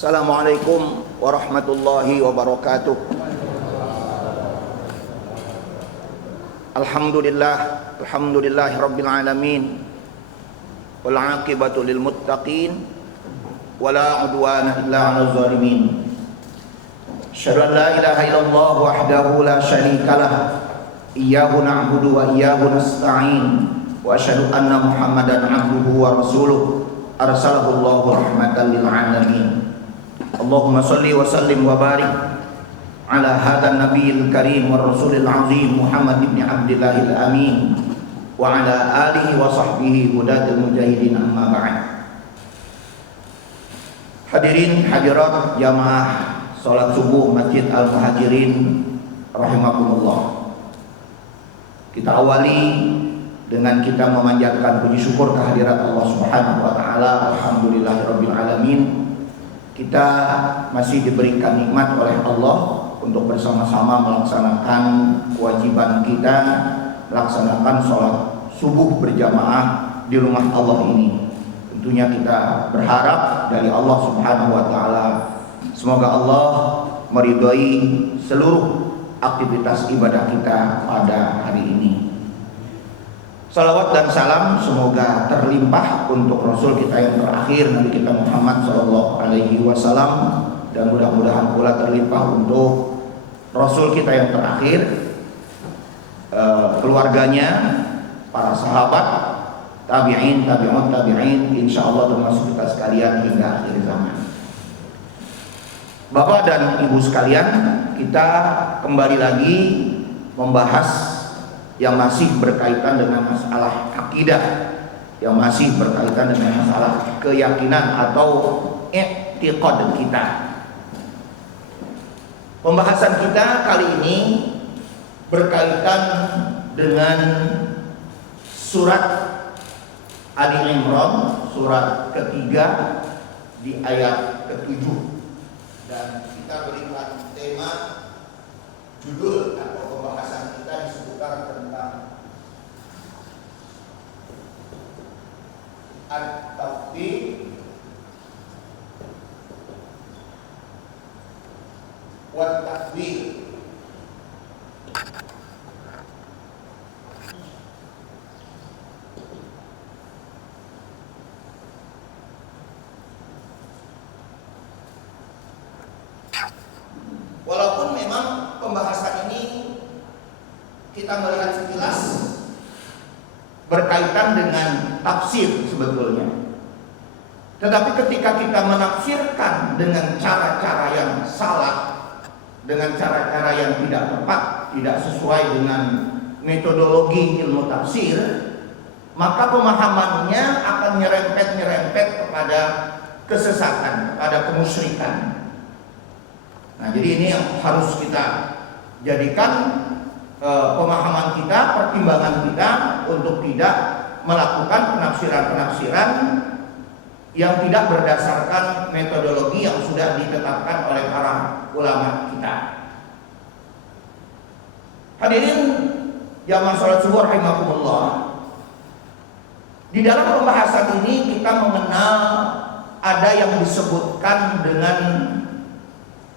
Assalamualaikum warahmatullahi wabarakatuh. Alhamdulillahi rabbil alamin. Wal 'aqibatu lil muttaqin wala 'udwana illa 'alal zalimin. Asyhadu an la ilaha illallah wahdahu la syarikalah. Iyyahu na'budu wa iyyahu nasta'in. Wa asyhadu anna Muhammadan 'abduhu wa rasuluh. Arsalahu Allahu rahmatan lil alamin. Allahumma salli wa sallim wa barik ala hadzal nabiyil karim war rasulil azim Muhammad ibn Abdillahil amin wa ala alihi wa sahbihi hudatil mujahidin, amma ba'd. Hadirin hadirat jamaah salat subuh Masjid Al-Muhajirin rahimakumullah. Kita awali dengan kita memanjatkan puji syukur kehadirat Allah Subhanahu wa taala. Alhamdulillahirabbil alamin. Kita masih diberikan nikmat oleh Allah untuk bersama-sama melaksanakan kewajiban kita, melaksanakan sholat subuh berjamaah di rumah Allah ini. Tentunya kita berharap dari Allah Subhanahu wa taala, semoga Allah meridhai seluruh aktivitas ibadah kita pada hari ini. Salawat dan salam semoga terlimpah untuk Rasul kita yang terakhir, Nabi kita Muhammad SAW, dan mudah-mudahan pula terlimpah untuk Rasul kita yang terakhir, keluarganya, para sahabat, tabi'in, tabi'ut tabi'in, insya Allah termasuk kita sekalian hingga akhir zaman. Bapak dan Ibu sekalian, kita kembali lagi membahas yang masih berkaitan dengan masalah akidah, yang masih berkaitan dengan masalah keyakinan atau i'tiqad kita. Pembahasan kita kali ini berkaitan dengan surat Ali Imran, surat ketiga di ayat ke-7, dan kita berikan tema judul atau pembahasan kita disebutkan tentang at-tauhid wa at-takwir. Walaupun memang pembahasan ini kita melihat sekilas berkaitan dengan tafsir sebetulnya, tetapi ketika kita menafsirkan dengan cara-cara yang salah, dengan cara-cara yang tidak tepat, tidak sesuai dengan metodologi ilmu tafsir, maka pemahamannya akan nyerempet kepada kesesatan, kepada kemusyrikan. Nah, jadi ini yang harus kita jadikan pemahaman kita, pertimbangan kita untuk tidak melakukan penafsiran-penafsiran yang tidak berdasarkan metodologi yang sudah ditetapkan oleh para ulama kita. Hadirin jamaah salat subuh rahimakumullah. Di dalam pembahasan ini kita mengenal ada yang disebutkan dengan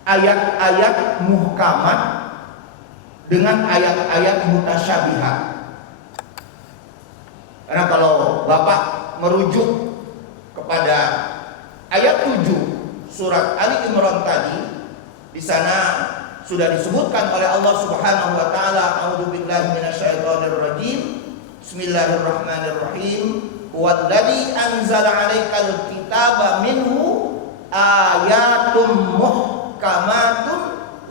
ayat-ayat muhkamat dengan ayat-ayat mutasyabihat. Karena kalau Bapak merujuk kepada ayat 7 surat Ali Imran tadi, di sana sudah disebutkan oleh Allah Subhanahu wa taala, a'udzubillahi minasyaitonir rajim. Bismillahirrahmanirrahim. Huwallazi anzala 'alaikal kitaba minhu ayatum muhkamatun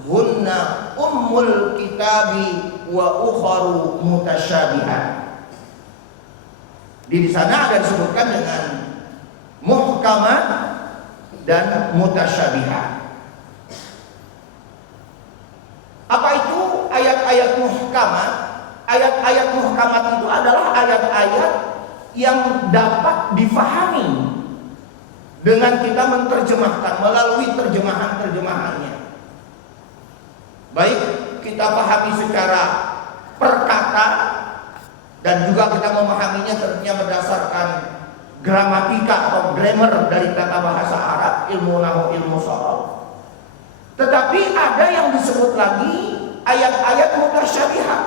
hunna ummul kitabi wa ukharu mutasyabihat. Di sana ada disebutkan dengan muhkamat dan mutasyabihat. Apa itu ayat-ayat muhkamat? Ayat-ayat muhkamat itu adalah ayat-ayat yang dapat difahami dengan kita menerjemahkan melalui terjemahan-terjemahannya. Baik kita pahami secara perkata dan juga kita memahaminya tentunya berdasarkan gramatika atau grammar dari tata bahasa Arab, ilmu nahwu, ilmu shorof. Tetapi ada yang disebut lagi ayat-ayat mutasyabihat,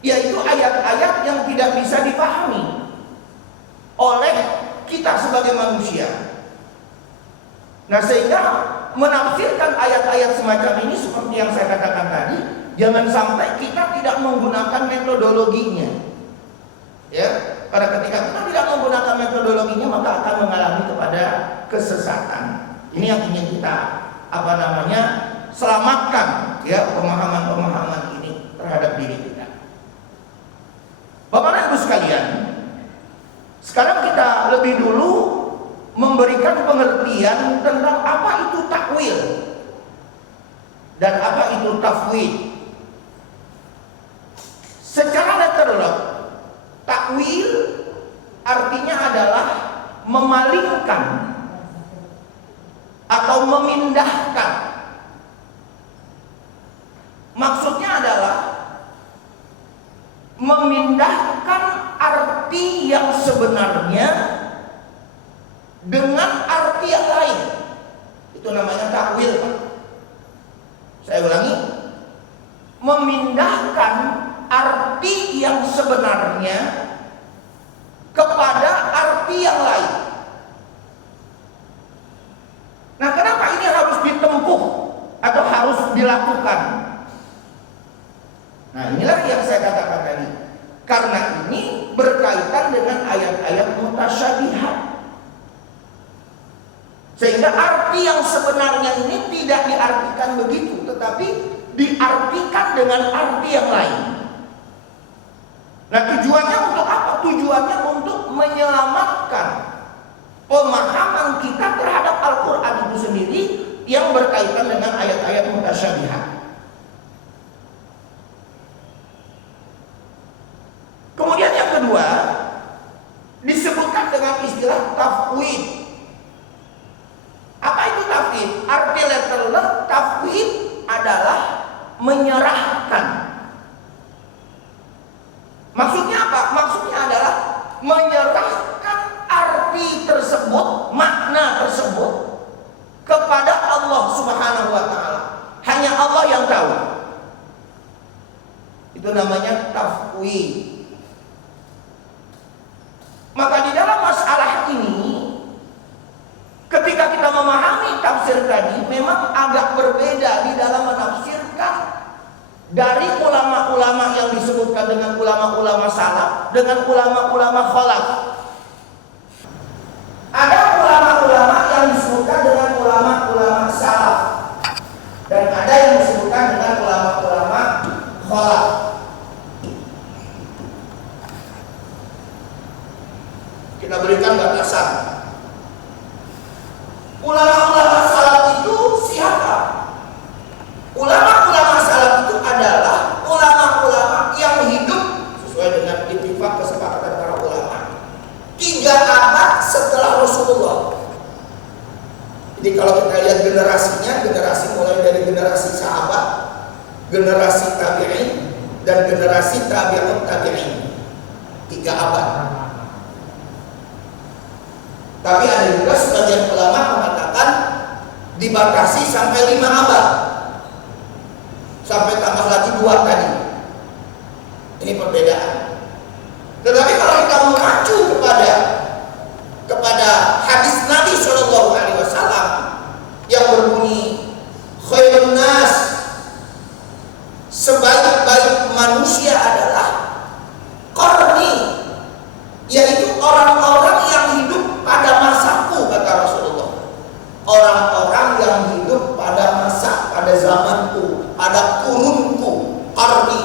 yaitu ayat-ayat yang tidak bisa dipahami oleh kita sebagai manusia. Nah, sehingga menafsirkan ayat-ayat semacam ini seperti yang saya katakan tadi, jangan sampai kita tidak menggunakan metodologinya. Ya, karena ketika kita tidak menggunakan metodologinya maka akan mengalami kepada kesesatan. Ini yang ingin kita selamatkan, ya, pemahaman-pemahaman ini terhadap diri kita. Bapak dan Ibu sekalian, sekarang kita lebih dulu memberikan pengertian tentang apa itu takwil dan apa itu tafwid. Secara literal, takwil artinya adalah memalingkan atau memindahkan. Maksudnya adalah memindahkan arti yang sebenarnya dengan arti yang lain. Itu namanya takwil, Pak. Saya ulangi, memindahkan arti yang sebenarnya kepada arti yang lain. Nah, kenapa ini harus ditempuh atau harus dilakukan? Nah, inilah yang saya katakan tadi. Karena ini berkaitan dengan ayat-ayat mutasyabihat. Sehingga arti yang sebenarnya ini tidak diartikan begitu, tetapi diartikan dengan arti yang lain. Nah, tujuannya untuk apa? Tujuannya untuk menyelamatkan pemahaman kita terhadap Al-Quran itu sendiri yang berkaitan dengan ayat-ayat mutasyabihat. Kemudian yang kedua, disebutkan dengan istilah tafwid. Apa itu tafwid? Arti literalnya tafwid adalah menyerahkan. Maksudnya apa? Maksudnya adalah menyerahkan arti tersebut, makna tersebut kepada Allah Subhanahu wa taala. Hanya Allah yang tahu. Itu namanya tafwid. Maka di dalam masalah ini, ketika kita memahami tafsir tadi, memang agak berbeda di dalam menafsirkan dari ulama-ulama yang disebutkan dengan ulama-ulama salaf dengan ulama-ulama khalaf. Ada ulama-ulama yang disebutkan dengan ulama-ulama salaf dan ada yang disebutkan dengan ulama-ulama khalaf. Kita berikan batasan. Ulama-ulama salaf itu siapa? Ulama-ulama salaf itu adalah ulama-ulama yang hidup sesuai dengan ittifaq kesepakatan para ulama 3 abad setelah Rasulullah. Jadi kalau kita lihat generasinya, generasi mulai dari generasi sahabat, generasi tabi'in, dan generasi tabi'ut tabi'in, 3 abad. Tapi ada juga sebagian ulama mengatakan dibatasi sampai 5 abad, sampai tambah lagi 2 tadi. Ini perbedaan. Tetapi kalau kita mengacu kepada hadis Nabi Shallallahu Alaihi Wasallam yang berbunyi, khairun nas, sebaik-baik manusia adalah qarni, yaitu orang-orang yang hidup pada masaku, kata Rasulullah. Orang-orang yang hidup pada zamanku, pada kurunku, qarni.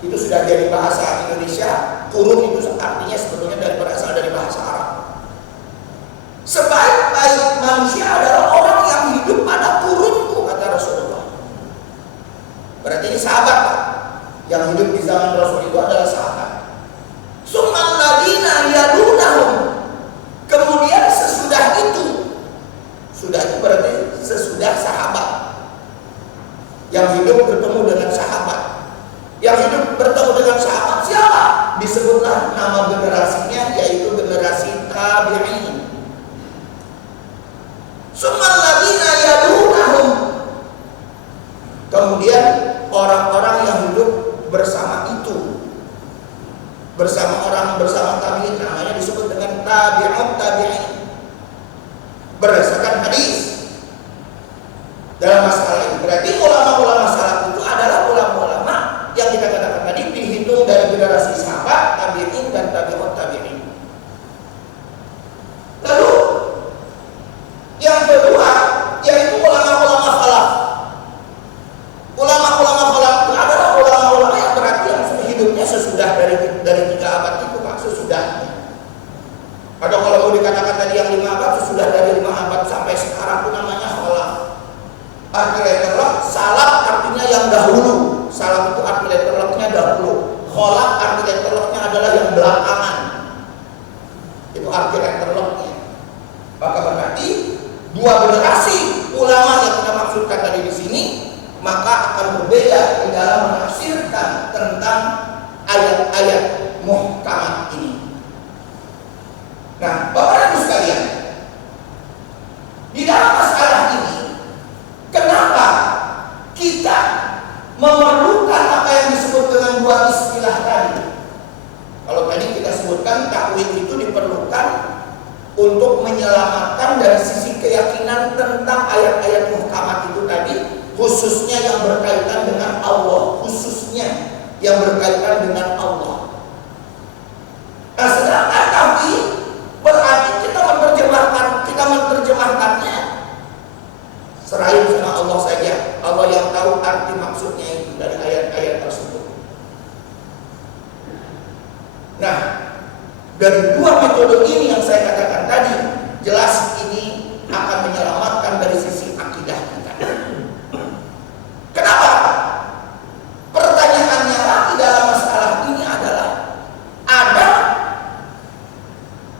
Itu sudah jadi bahasa Indonesia. Kurun itu artinya sebetulnya berasal dari bahasa Arab. Sebaik-baik manusia adalah orang yang hidup pada kurunku, kata Rasulullah. Berarti ini sahabat, Pak. Yang hidup di zaman Rasul itu adalah sahabat. Tsummal ladzina yalunahum. Kemudian sesudah itu berarti sesudah sahabat. Yang hidup bertemu dengan sahabat. Yang hidup bertemu dengan sahabat siapa? Disebutlah nama generasinya, yaitu generasi bersama tabi'in, namanya disebut dengan tabi'ut tabi'in berdasarkan hadis dalam masalah ini. Berarti ulama-ulama salaf itu adalah ulama-ulama yang kita katakan tadi dihitung dari generasi sahabat, tabi'in dan tabi'ut tabi'in. Lalu yang kedua yaitu ulama-ulama khalaf. Ulama-ulama khalaf itu adalah ulama-ulama yang berarti yang hidupnya sesudah dari 3 abad itu, Pak, sesudahnya. Atau kalau mau dikatakan tadi yang 5 abad, sesudah dari 5 abad sampai sekarang itu namanya khalaf. Arti letterlock, salaf artinya yang dahulu. Salaf itu arti letterlocknya dahulu. Khalaf arti letterlocknya adalah yang belakangan. Itu arti letterlocknya. Maka berarti 2 generasi ulama yang kita maksudkan tadi di sini, maka akan berbeda di dalam menafsirkan tentang ayat-ayat muhkamat ini. Nah, Bapak dan Ibu sekalian, di dalam masalah ini, kenapa kita memerlukan apa yang disebut dengan 2 istilah tadi? Kalau tadi kita sebutkan takwil itu diperlukan untuk menyelamatkan dari sisi keyakinan tentang ayat-ayat muhkamat itu tadi, khususnya yang berkaitan dengan Allah, khususnya yang berkaitan dengan Allah. Nah, sedangkan takwil berarti kita menerjemahkannya serahin sama Allah saja. Allah yang tahu arti maksudnya itu dari ayat-ayat tersebut. Nah, dari 2 metode ini yang saya katakan tadi, jelas ini akan menyelamatkan dari sisi akidah kita. Kenapa? Pertanyaannya lagi dalam masalah ini adalah, ada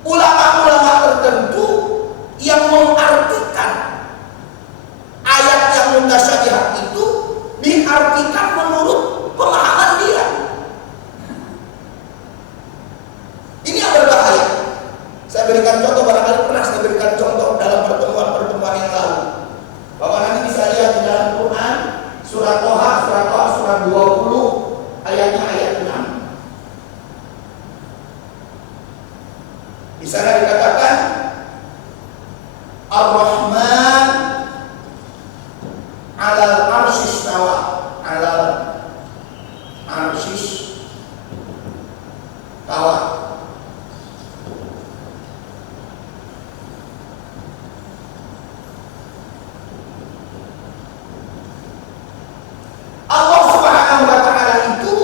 ulama-ulama tertentu yang mengartikan ayat yang mutasyabihat itu diartikan menurut pemahaman dia. Ini yang berbahaya. Saya berikan contoh, barangkali pernah saya berikan contoh dalam pertemuan-pertemuan yang lalu. Bapak nanti bisa lihat di dalam Quran surat Toha surat 20 ayatnya ayat 6. Di sana dikatakan Ar-Rahman 'alal 'arsy istawa, 'alal 'arsy istawa. Allah Subhanahu wa ta'ala itu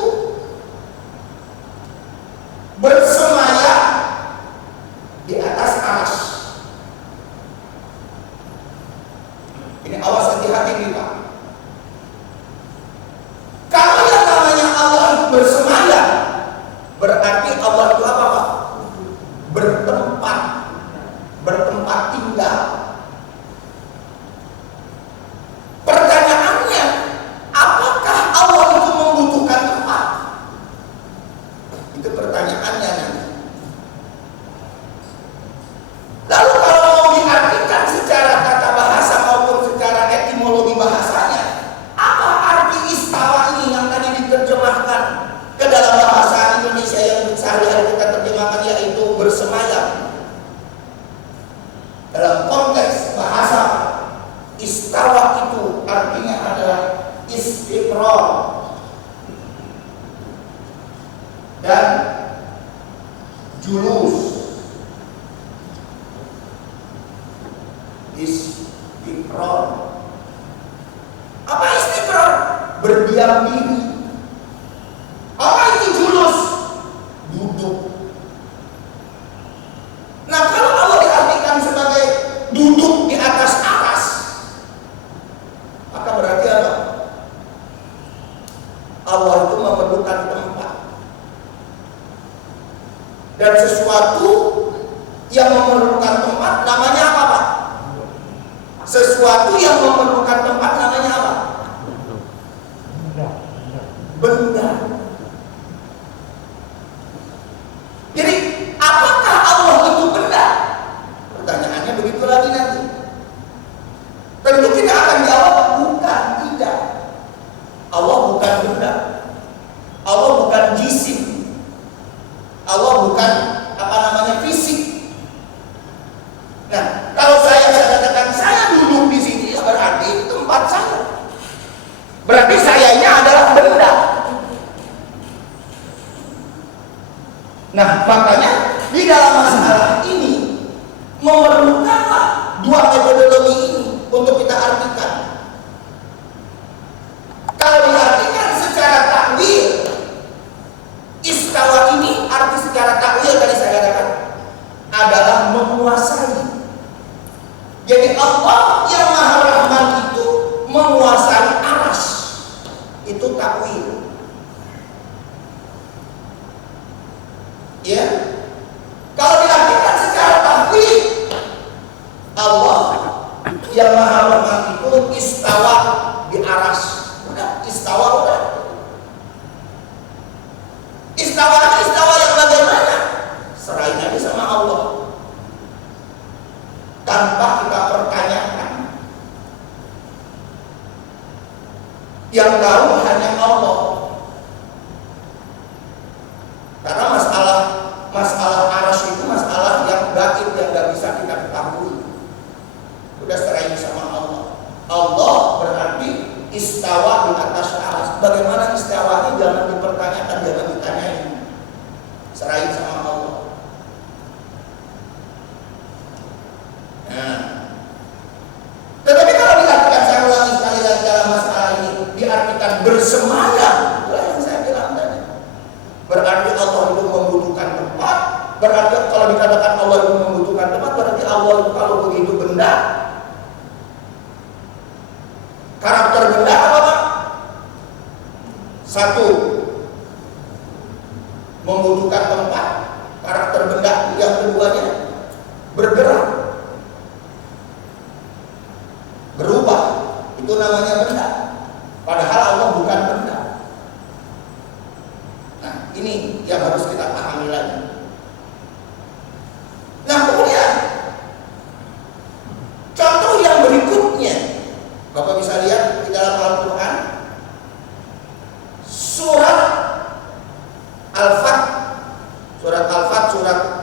bersemayam di atas arsy. Ini awas, hati-hati nih, Pak. Kalau yang namanya Allah itu bersemayam, berarti Allah itu apa, Pak? Bertempat tinggal. Pertanyaannya, apakah Allah itu membutuhkan tempat? Itu pertanyaannya nanti. Lalu kalau mau diartikan secara tata bahasa maupun secara etimologi bahasanya, apa arti istawa ini yang tadi diterjemahkan ke dalam bahasa Indonesia yang sehari-hari kita terjemahkan, yaitu bersemayam? Dalam konteks bahasa, istawa itu artinya adalah istiqrar dan julus. Istiqrar. Apa istiqrar? Berdiam diri. Apa itu julus? Duduk. Nah, kalau Allah diartikan sebagai duduk di atas aras, maka berarti apa? Allah itu memerlukan tempat. Dan sesuatu yang memerlukan tempat namanya apa, Pak? Sesuatu yang memerlukan tempat namanya apa? Benda. Jadi, apakah Allah itu benda? Pertanyaannya begitu lagi nanti. Tentu kita akan jawab bukan, tidak. Allah bukan benda. Allah bukan jisim. Nah, makanya di dalam masalah ini memerlukanlah dua metodologi ini untuk kita artikan. Kalau diartikan secara takwil, istawa ini arti secara takwil tadi saya katakan adalah menguasai. Jadi Allah yang Maha Rahman itu menguasai arsy. Itu takwil. Ya. Kalau diartikan secara takwil, Allah yang Maha Rahman itu istawa di arsy. Udah, istawa udah. Istawa yang bagaimana? Serahin aja sama Allah. Tanpa kita pertanyakan. Yang tahu hanya Allah. Karena masalah arsy itu masalah yang gaib, yang gak bisa kita ketahui. Udah serahin sama Allah. Allah berarti istawa di atas arsy. Bagaimana istawanya jangan dipertanyakan, jangan ditanyain. Serahin sama Allah. Nah, tetapi kalau diartikan, saya ulangi sekali lagi dalam masalah ini, diartikan bersemayam, itulah yang saya bilang tadi. Berarti Allah itu membutuhkan tempat. Berarti kalau dikatakan Allah itu membutuhkan tempat, berarti Allah itu kalau begitu benda. Karakter benda apa Pak? Satu, membutuhkan tempat. Karakter benda yang keduanya bergerak, berubah. Itu namanya benda. Padahal Allah bukan benda. Nah, ini yang harus kita pahami lagi. Nah, kemudian contoh yang berikutnya, Bapak bisa lihat di dalam Al-Quran, surat Al-Fat, surat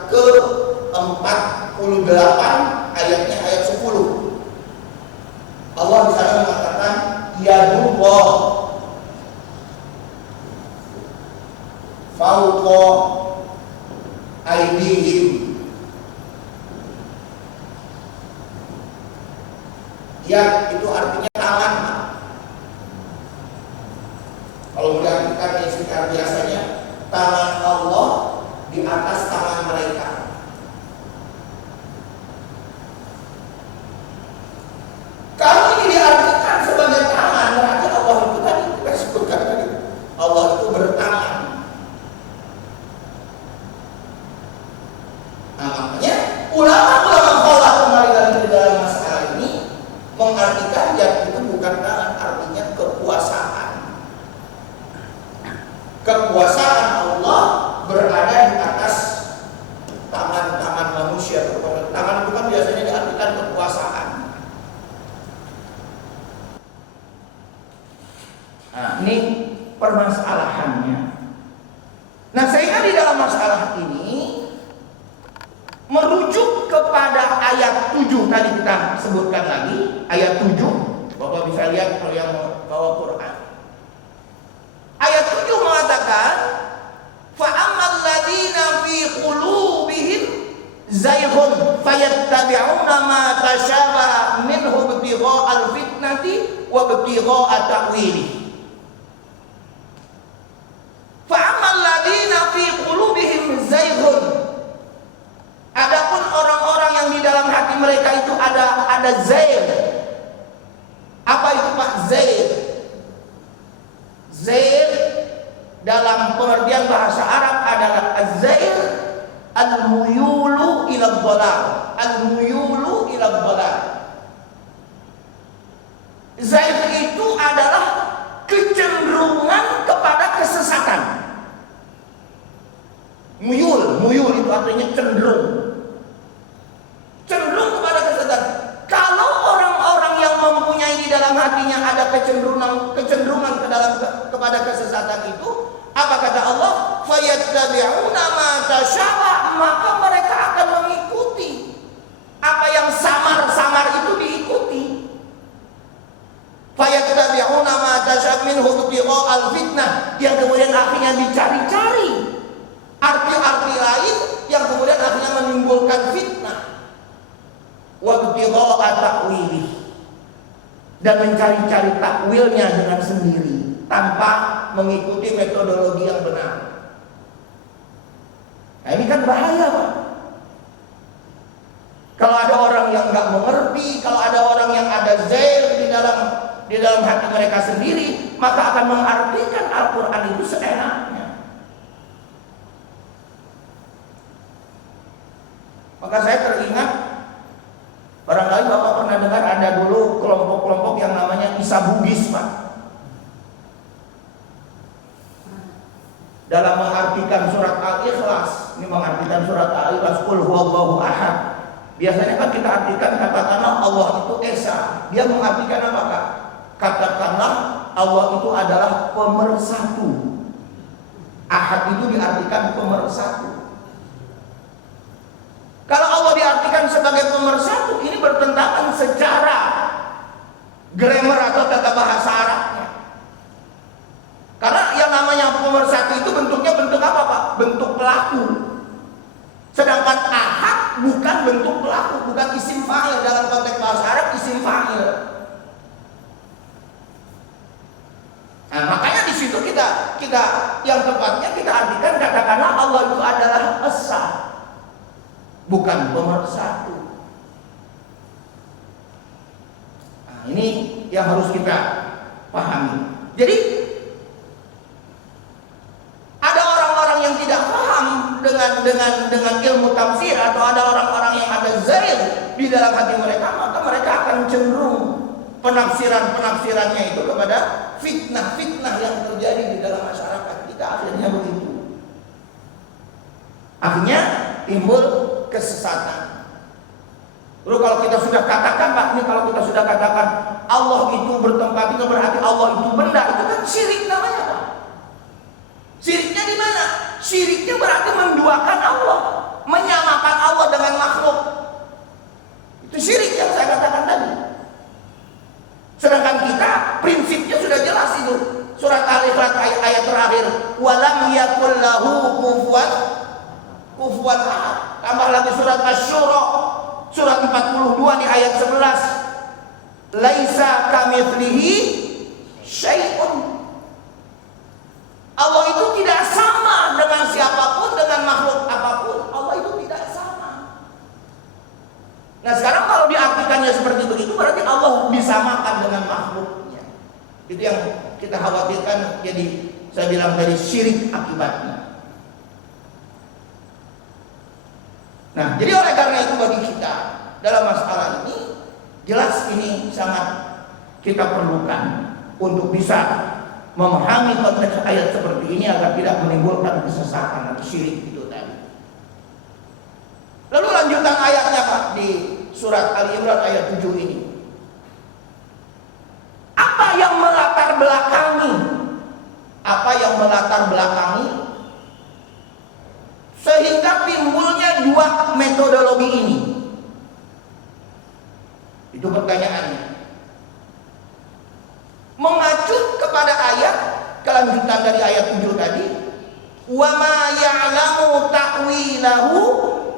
ke-48 ayatnya ayat 10. Allah di sana mengatakan yadullah fauqa aydihim. Yad itu artinya tangan. Kalau diartikan secara biasanya, tangan Allah di atas tangan mereka. Kalau ini diartikan sebagai tangan, berarti Allah itu tadi kita sebutkan tadi, Allah itu bertangan. Nah, makanya ulama-ulama khalaf kembali lagi di dalam masalah ini mengartikan yad itu bukan tangan, artinya kekuasaan. Kekuasaan Allah berada di atas tangan-tangan manusia. Tangan itu kan biasanya diartikan kekuasaan. Nah, ini permasalahannya. Nah, sehingga di dalam masalah ini merujuk kepada ayat 7 tadi kita sebutkan lagi, ayat 7. Bapak bisa lihat kalau yang bawa Quran. Ayat 7 mengatakan, fa ammal ladzina fi qulubihim zayghun fayattabi'una ma tashabaha minhu ibtigha'al fitnati wa ibtigha'a ta'wili. Fa ammal ladzina fi qulubihim zayghun, adapun orang-orang yang di dalam hati mereka itu ada zaygh. Apa itu Pak zaygh? Zaygh dalam pengertian bahasa Arab adalah az-zaygh al-muyulu ila dhalal. Al-muyulu ila dhalal. Zaygh itu adalah kecenderungan kepada kesesatan. Muyul itu artinya cenderung kepada kesesatan. Kalau orang-orang yang mempunyai di dalam hatinya ada kecenderungan kepada kesesatan itu, apa kata Allah? Fayattabi'una ma tashabaha, maka mereka akan mengikuti apa yang samar-samar itu diikuti. Fayattabi'una ma tashabaha minhu ibtigha'al fitnah, yang kemudian akhirnya dicari-cari arti-arti dan mencari-cari takwilnya dengan sendiri tanpa mengikuti metodologi yang benar. Nah, ini kan bahaya, Pak. Kalau ada orang yang nggak mengerti, kalau ada orang yang ada zail di dalam hati mereka sendiri, maka akan mengartikan Al-Quran itu seenaknya. Maka saya teringat, barangkali Bapak pernah dengar ada dulu kelompok-kelompok yang namanya Isa Bugis, Pak. Dalam mengartikan surat Al-Ikhlas, ini mengartikan surat Al-Ikhlas, Qul huwallahu ahad. Biasanya kan kita artikan katakanlah Allah itu Esa. Dia mengartikan apa, Kak? Katakanlah Allah itu adalah pemersatu. Ahad itu diartikan pemersatu. Kalau Allah diartikan sebagai pemersatu, ini bertentangan secara grammar atau tata bahasa Arabnya. Karena yang namanya pemersatu itu bentuknya bentuk apa, Pak? Bentuk pelaku. Sedangkan ahad bukan bentuk pelaku, bukan isim fa'il dalam konteks bahasa Arab, isim fa'il. Nah, makanya di situ kita yang tepatnya kita artikan katakanlah Allah itu adalah Esa, bukan pemersatu. Nah, ini yang harus kita pahami. Jadi ada orang-orang yang tidak paham dengan ilmu tafsir, atau ada orang-orang yang ada zail di dalam hati mereka, maka mereka akan cenderung penafsirannya itu kepada fitnah-fitnah yang terjadi di dalam masyarakat kita. Akhirnya begitu. Akhirnya timbul kesesatan. Lalu kalau kita sudah katakan, Pak, ini kalau kita sudah katakan Allah itu bertempat, itu berarti Allah itu benda, itu kan syirik namanya, Pak. Syiriknya di mana? Syiriknya berarti menduakan Allah, menyamakan Allah dengan makhluk. Itu syirik yang saya katakan tadi. Sedangkan kita prinsipnya sudah jelas itu. Surat Al-Ikhlas ayat terakhir, walam yakul lahu kufuwan ahad. Tambah lagi surat Asy-Syura surat 42 di ayat 11, laisa kamitslihi syai'un. Allah itu tidak sama dengan siapapun, dengan makhluk apapun. Allah itu tidak sama. Nah, sekarang kalau diartikannya seperti begitu, berarti Allah disamakan dengan makhluknya. Itu yang kita khawatirkan. Jadi saya bilang dari syirik akibatnya. Nah, jadi oleh karena itu bagi kita dalam masalah ini, jelas ini sangat kita perlukan untuk bisa memahami konteks ayat seperti ini agar tidak menimbulkan kesesatan atau syirik itu tadi. Lalu lanjutan ayatnya, Pak, di surat Ali Imran ayat 7 ini. Apa yang melatar belakangi? Apa yang melatar belakangi sehingga timbulnya dua metodologi ini? Itu pertanyaannya. Mengacu kepada ayat kelanjutan dari ayat 7 tadi, wa ma ya'lamu ta'wilahu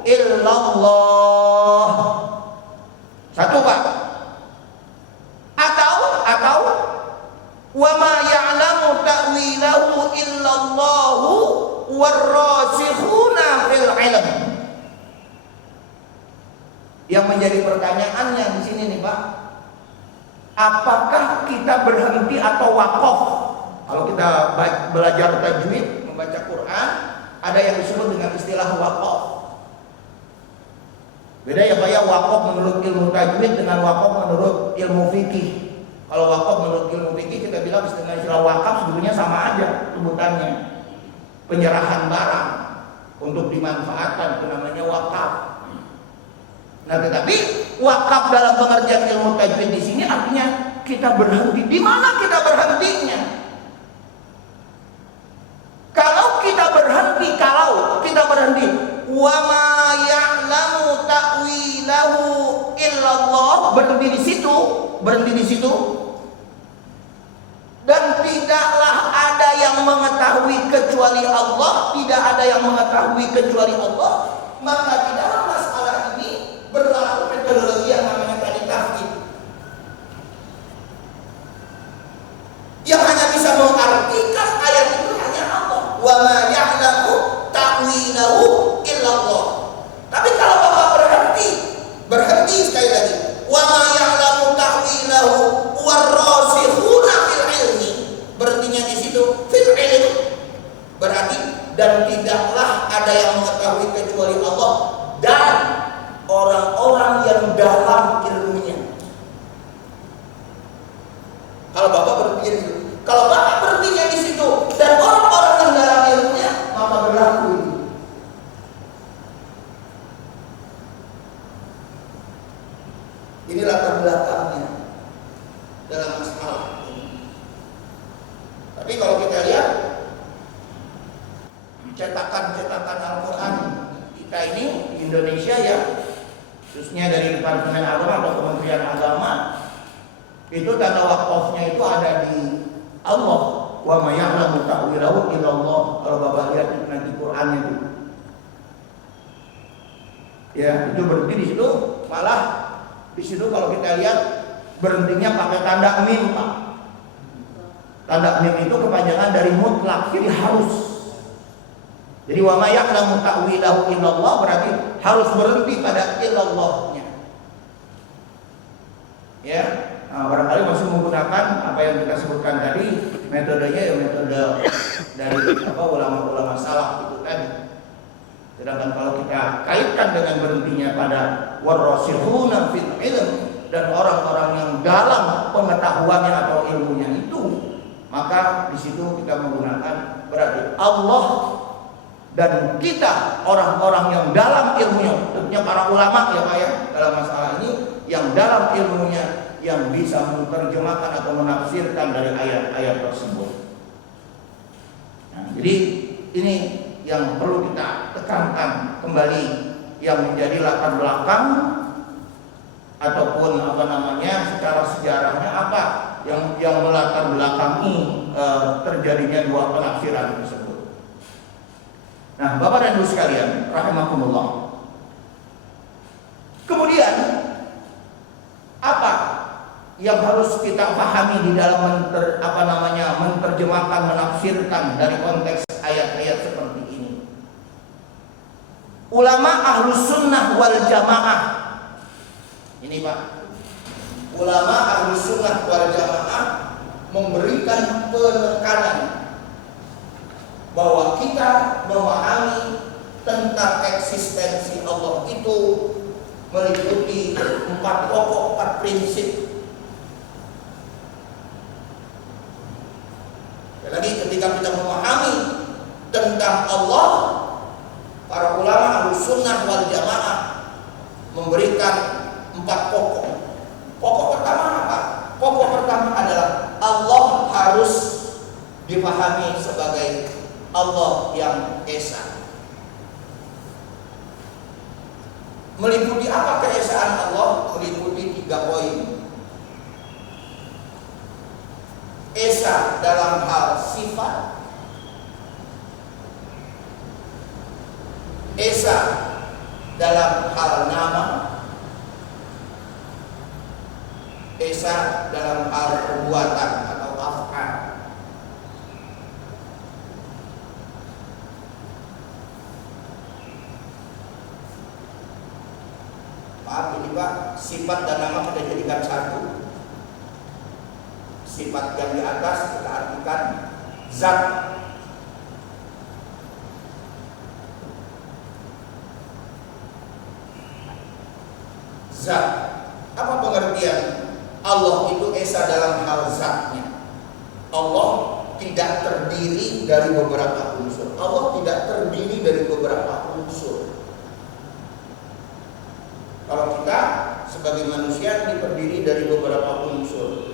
illallah. Satu, Pak. Atau wa ma ya'lamu ta'wilahu illallahu warrasikhuna fil ilm. Yang menjadi pertanyaannya di sini nih, Pak, apakah kita berhenti atau wakaf? Kalau kita belajar tajwid, membaca Quran, ada yang disebut dengan istilah wakaf. Beda ya, Pak, ya, wakaf menurut ilmu tajwid dengan wakaf menurut ilmu fikih. Kalau wakaf menurut ilmu fikih, kita bilang istilah wakaf sebetulnya sama aja sebutannya. Penyerahan barang untuk dimanfaatkan, itu namanya wakaf. Nah, tetapi wakaf dalam pengertian ilmu tajwid di sini artinya kita berhenti. Di mana kita berhentinya? Kalau kita berhenti, wa ma ya'lamu ta'wilahu illallah, berhenti di situ. Dan tidaklah ada yang mengetahui kecuali Allah, tidak ada yang mengetahui kecuali Allah, maka di dalam masalah ini berlaku metodologi yang namanya tadi tafsir. ada yang mengetahui kecuali Allah dan orang-orang yang dalam ilmunya. Kalau Bapak berpikir di situ, kalau Bapak berpikir di situ dan orang-orang yang dalam ilmunya, maka berlaku ini. Ini latar belakangnya dalam masalah ini. Tapi kalau kita lihat cetakan-cetakan Al-Quran kita ini di Indonesia ya, khususnya dari Departemen Agama atau Kementerian Agama, itu tanda wakafnya itu ada di Allah. Wa ma ya'lamu ta'wilahu illallah. Kalau Bapak lihat nanti Qur'annya itu, ya itu berhenti di situ. Malah di situ kalau kita lihat berhentinya pakai tanda mim, Pak. Tanda mim itu kepanjangan dari mutlak, jadi harus. Jadi wa ma ya'lamu ta'wilahu illallah berarti harus berhenti pada illallahnya. Ya, nah, barangkali masih menggunakan apa yang kita sebutkan tadi, metodenya ya metode dari ulama-ulama salaf itu tadi. Sedangkan kalau kita kaitkan dengan berhentinya pada warasikhuna fil ilm dan orang-orang yang dalam pengetahuannya atau ilmunya itu, maka di situ kita menggunakan berarti Allah dan kita orang-orang yang dalam ilmunya, tentunya para ulama ya Pak ya dalam masalah ini, yang dalam ilmunya yang bisa menerjemahkan atau menafsirkan dari ayat-ayat tersebut. Nah, jadi ini yang perlu kita tekankan kembali, yang menjadi latar belakang ataupun apa namanya secara sejarahnya apa yang melatar belakangi terjadinya dua penafsiran tersebut. Nah, Bapak dan Ibu sekalian, rahimakumullah. Kemudian apa yang harus kita pahami di dalam menerjemahkan, menafsirkan dari konteks ayat-ayat seperti ini? Ulama Ahlus Sunnah wal Jamaah, ini Pak, ulama Ahlus Sunnah wal Jamaah memberikan penekanan bahwa kita memahami tentang eksistensi Allah itu meliputi 4 pokok, 4 prinsip. Lagi ketika kita memahami tentang Allah, para ulama Ahlus Sunnah wal Jamaah memberikan 4 pokok. Pokok pertama apa? Pokok pertama adalah Allah harus dipahami sebagai Allah yang Esa. Meliputi apa keesaan Allah? Meliputi 3 poin. Esa dalam hal sifat, Esa dalam hal nama, Esa dalam hal perbuatan atau af'al. Maaf ini Pak, sifat dan nama kita jadikan satu. Sifat yang di atas kita artikan zat. Zat. Apa pengertian? Allah itu Esa dalam hal zatnya. Allah tidak terdiri dari beberapa unsur. Allah tidak terdiri dari beberapa unsur. Kalau kita sebagai manusia terdiri dari beberapa unsur.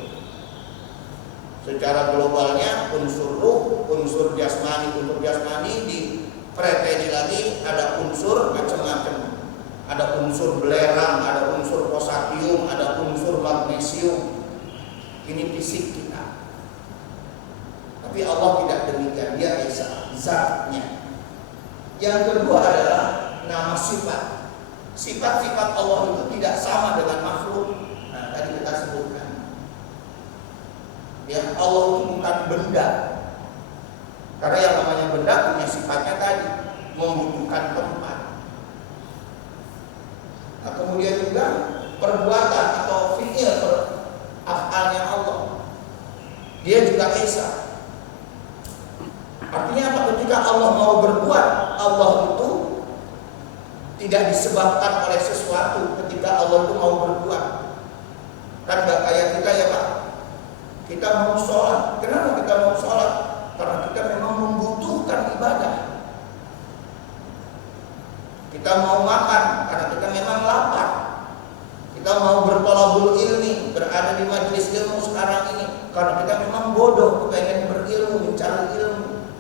Secara globalnya unsur ruh, unsur jasmani. Unsur jasmani dipreteli lagi ada unsur macam-macam. Ada unsur belerang, ada unsur posatium, ada unsur magnesium. Ini fisik kita. Tapi Allah tidak demikian, dia Esa, zatnya. Yang kedua adalah nama sifat. Sifat-sifat Allah itu tidak sama dengan makhluk. Nah, tadi kita sebutkan. Ya, Allah itu bukan benda. Karena yang namanya benda punya sifatnya tadi, membutuhkan tempat. Nah, kemudian juga perbuatan atau fi'il af'alnya Allah. Dia juga Esa. Artinya apa? Ketika Allah mau berbuat, Allah itu tidak disebabkan oleh sesuatu ketika Allah itu mau berbuat. Kan nggak kayak kita ya Pak. Kita mau sholat. Kenapa kita mau sholat? Karena kita memang membutuhkan ibadah. Kita mau makan karena kita memang lapar. Kita mau bertolabul ilmi, berada di majelis ilmu sekarang ini karena kita memang bodoh, pengen berilmu, mencari ilmu.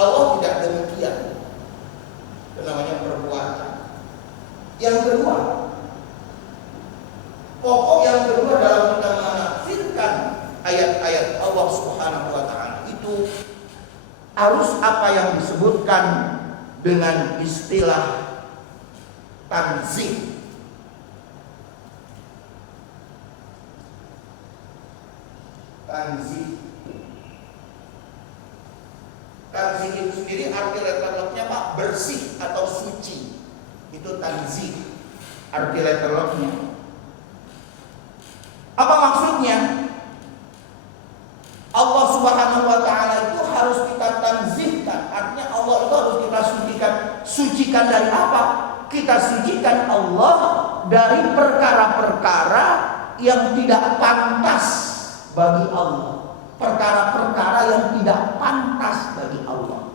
Allah tidak demikian. Itu namanya perbuatan. Yang kedua, pokok yang kedua dalam kita menafsirkan ayat-ayat Allah Subhanahu wa taala itu harus apa yang disebutkan dengan istilah tanzih. Tanzih. Tanzih itu sendiri arti letterlocknya Pak, bersih atau suci. Itu tanzih. Arti letterlocknya. Apa maksudnya? Allah Subhanahu wa taala itu harus kita tanzihkan. Artinya Allah itu harus kita sucikan. Sucikan dari apa? Kita sucikan Allah dari perkara-perkara yang tidak pantas bagi Allah. Perkara-perkara yang tidak pantas bagi Allah.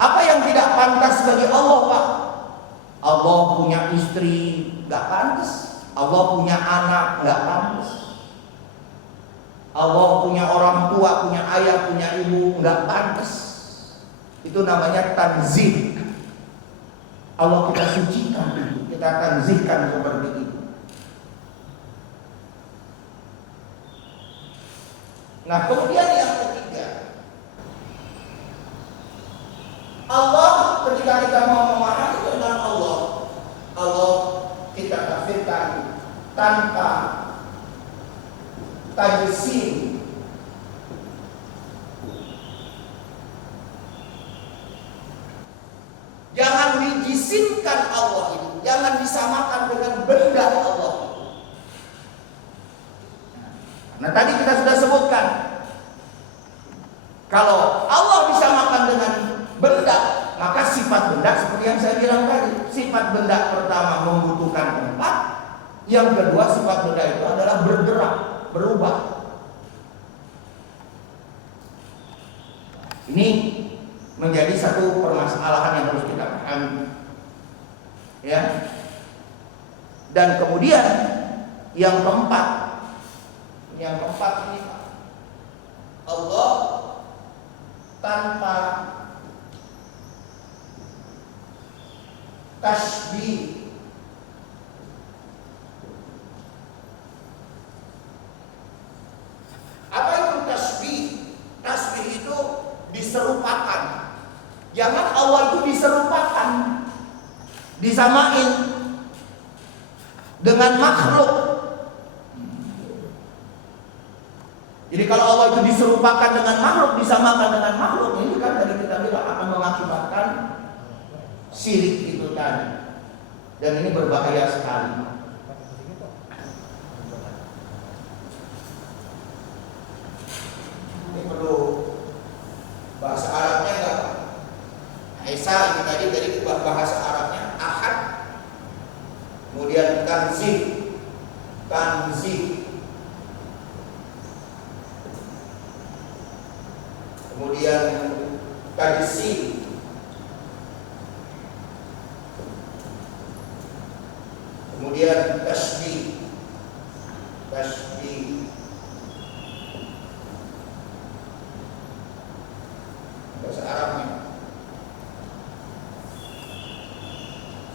Apa yang tidak pantas bagi Allah, Pak? Allah punya istri, nggak pantas. Allah punya anak, nggak pantas. Allah punya orang tua, punya ayah, punya ibu, nggak pantas. Itu namanya tanzih. Allah kita sucikan itu, kita tanzihkan seperti itu. Nah, kemudian yang ketiga, Allah ketika kita mau memahami tentang Allah, Allah kita kafirkan tanpa tajsim. Jangan dijisimkan Allah itu, jangan disamakan dengan benda Allah. Nah, tadi kita sudah sebutkan, kalau Allah disamakan dengan benda, maka sifat benda seperti yang saya bilang tadi, sifat benda pertama membutuhkan tempat, yang kedua sifat benda itu adalah bergerak, berubah. Ini menjadi satu permasalahan yang harus kita pahami, ya. Dan kemudian yang keempat ini Allah tanpa tasbih. Apa itu tasbih? Tasbih itu diserupakan. Jangan Allah itu diserupakan, disamain dengan makhluk. Jadi kalau Allah itu diserupakan dengan makhluk, disamakan dengan makhluk, ini kan tadi kita bilang akan mengakibatkan syirik itu tadi. Dan ini berbahaya sekali. Ini perlu bahasa Arabnya enggak? Esa ini tadi bahasa Arabnya ahad, kemudian tanzih, kemudian tajsim, kemudian tasbih, bahasa Arabnya.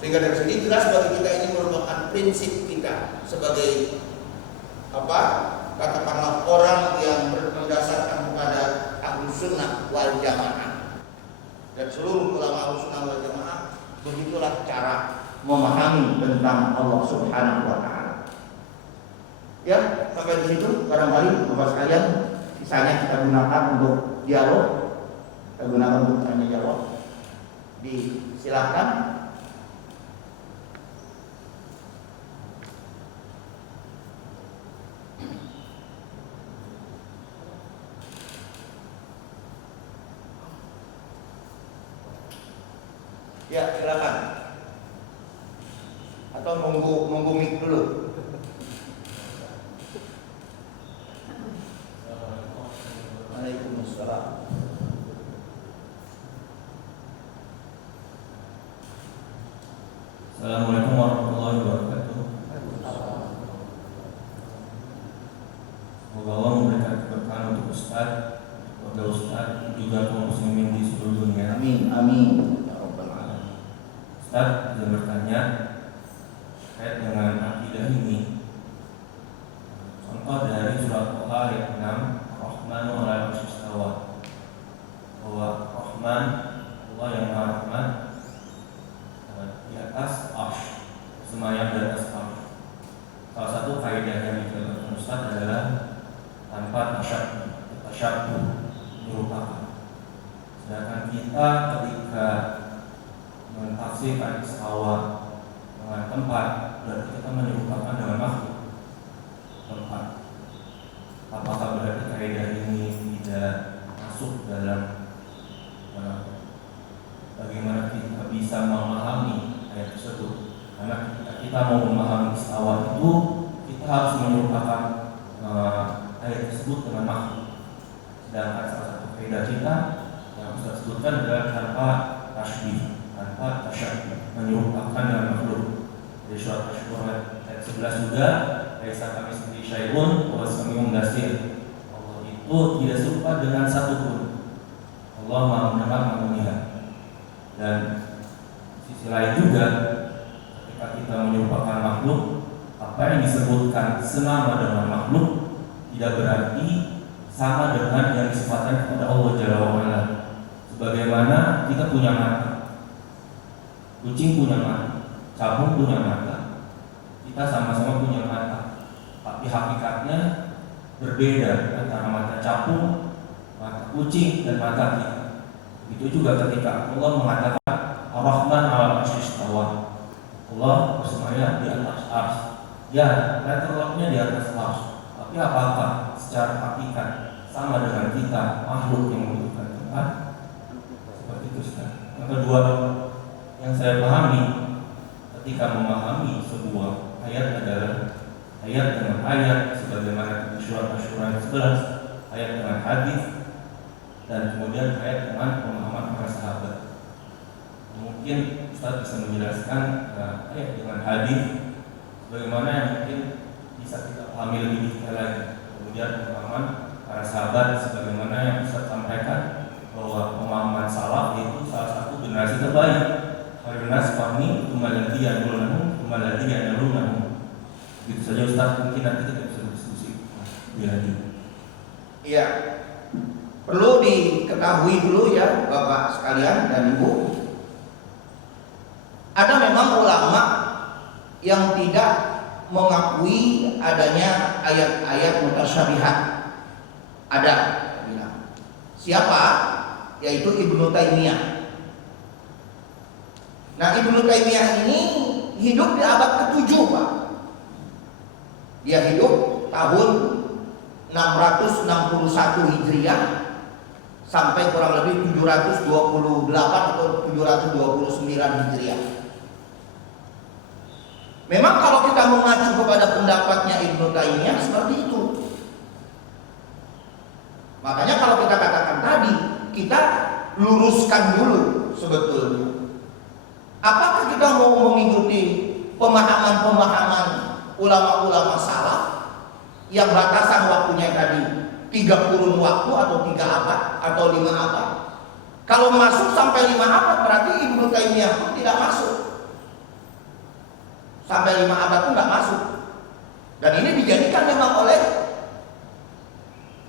Sehingga dari sini jelas bagi kita ini merupakan prinsip kita sebagai apa? Katakanlah orang yang berdasarkan kepada Ahlus Sunnah wal Jamaah. Dan seluruh ulama Ahlus Sunnah wal Jamaah, begitulah cara memahami tentang Allah Subhanahu wa taala. Ya, sampai di situ barangkali Bapak sekalian, sisanya kita gunakan untuk dialog, kita gunakan untuk tanya jawab. Silakan. Ya, silakan. Atau nunggu mic dulu. Waalaikumsalam. Assalamualaikum warahmatullahi wabarakatuh. Semoga Allah memberikan keberkahan untuk Ustaz, keluarga Ustaz, juga kaum muslimin di seluruh dunia. Amin, amin. Ya Rabbal Alamin. Ustaz bisa bertanya terkait dengan akidah ini. Contoh dari surat Al-A'la ayat 6, Rahmanu 'alal 'arsy istawa. Bahwa Rahman, Allah yang Maha Rahman, di atas arsy, semayang di atas arsy. Salah satu kaidah yang dijelaskan Ustaz adalah tanpa tasyabbuh, merupakan. Sedangkan kita ketika mentafsirkan istawa dengan tempat, berarti kita menyerupakan dengan makhluk tempat. Apakah berarti kaidah ini tidak masuk dalam bagaimana kita bisa memahami ayat tersebut? Karena ketika kita mau memahami istawa itu, kita harus menyerupakan ayat tersebut dengan makhluk. Sedangkan salah satu kaidah kita yang Ustaz sebutkan adalah tanpa tasybih, tanpa tasyabbuh, menyerupakan dengan makhluk. Di surat Asy-Syura ayat 11 juga, laisa kamitslihi syai'un wa huwas samiul basir. Allah itu tidak serupa dengan satupun. Allah Maha mendengar, Maha melihat. Dan sisi lain juga, ketika kita menyerupakan makhluk, apa yang disebutkan senama dengan makhluk tidak berarti sama dengan yang disifatkan kepada Allah Jalla wa'ala. Sebagaimana kita punya mata, kucing punya mata, capung punya mata, kita sama-sama punya mata, tapi hakikatnya berbeda antara mata capung, mata kucing, dan mata kita. Begitu juga ketika Allah mengatakan Ar-Rahman 'alal 'arsy istawa. Allah bersemayam di atas arsy. Ya, letterlocknya di atas arsy. Tapi apakah secara hakikat sama dengan kita, makhluk yang membutuhkan tempat? Seperti itu, Ustaz. Yang kedua, yang saya pahami ketika memahami sebuah ayat adalah ayat dengan ayat, sebagaimana di surat Asy-Syura 11, ayat dengan hadis, dan kemudian ayat dengan pemahaman para sahabat. Mungkin Ustaz bisa menjelaskan ayat dengan hadis bagaimana yang mungkin bisa kita pahami lebih detail lagi. Kemudian pemahaman para sahabat sebagaimana yang Ustaz sampaikan bahwa pemahaman salaf itu salah satu generasi terbaik. Khairun-nas qarni tsumma alladziina yalunahum tsumma alladziina yalunahum. Begitu saja Ustaz, mungkin nanti kita bisa berdiskusi lebih lanjut. Iya. Perlu diketahui dulu ya Bapak sekalian dan Ibu, ada memang ulama yang tidak mengakui adanya ayat-ayat mutasyabihat. Ada, bilang. Siapa? Yaitu Ibnu Taimiyah. Nah, Ibnu Taimiyah ini hidup di abad ke-7, Pak. Dia hidup tahun 661 Hijriah sampai kurang lebih 728 atau 729 Hijriah. Memang kalau kita mengacu kepada pendapatnya Ibnu Taimiyah seperti itu. Makanya kalau kita katakan tadi, kita luruskan dulu sebetulnya. Apakah kita mau mengikuti pemahaman-pemahaman ulama-ulama salaf yang batasan waktunya tadi 3 kurun waktu atau 3 abad atau 5 abad? Kalau masuk sampai 5 abad berarti Ibnu Taimiyah pun tidak masuk. Sampai 5 abad pun tidak masuk. Dan ini dijadikan memang oleh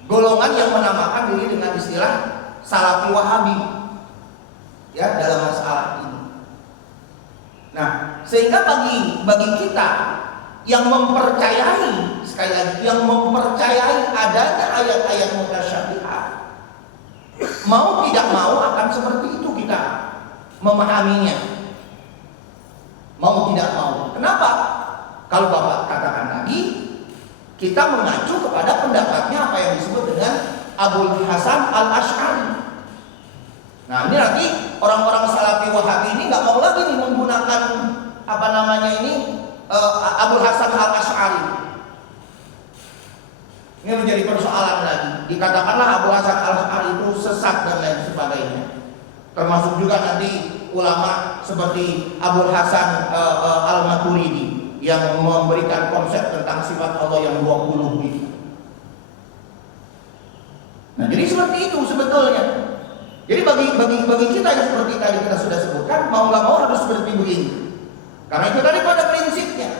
golongan yang menamakan diri dengan istilah Salafi Wahabi, ya, dalam masalah ini. Nah, sehingga bagi kita yang mempercayai, sekali lagi, yang mempercayai adanya ayat-ayat mutasyabihat, mau tidak mau akan seperti itu kita memahaminya. Mau tidak mau. Kenapa? Kalau Bapak katakan tadi, kita mengacu kepada pendapatnya apa yang disebut dengan Abul Hasan Al-Asy'ari. Nah, ini nanti orang-orang Salafi Wahabi ini nggak mau lagi nih menggunakan apa namanya ini Abul Hasan Al Asy'ari. Ini menjadi persoalan lagi. Dikatakanlah Abul Hasan Al Asy'ari itu sesat dan lain sebagainya. Termasuk juga nanti ulama seperti Abul Hasan Al Maturidi yang memberikan konsep tentang sifat Allah yang 20 gitu. Nah, jadi seperti itu sebetulnya. Jadi bagi kita yang seperti tadi kita sudah sebutkan, mau nggak mau harus seperti begini. Karena itu tadi pada prinsipnya.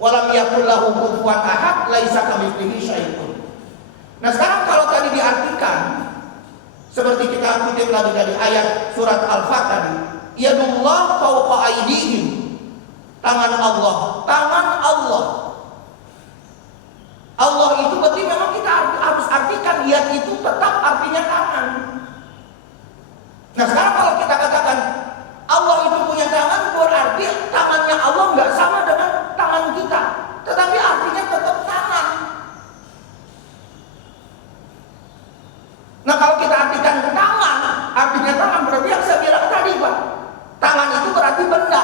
Walam yakul lahu kufuwan ahad, laisa kamitslihi syai'un. Nah, sekarang kalau tadi diartikan seperti kita kutip lagi dari ayat surat Al-Fat tadi, yadullah fawqa aydihim. Tangan Allah, tangan Allah. Allah itu berarti memang kita harus artikan yad itu tetap artinya tangan. Nah, sekarang kalau kita katakan Allah itu punya tangan, berarti tangannya Allah nggak sama dengan tangan kita, tetapi artinya tetap tangan. Nah, kalau kita artikan tangan, artinya tangan berarti yang saya bilang tadi, Pak. Tangan itu berarti benda.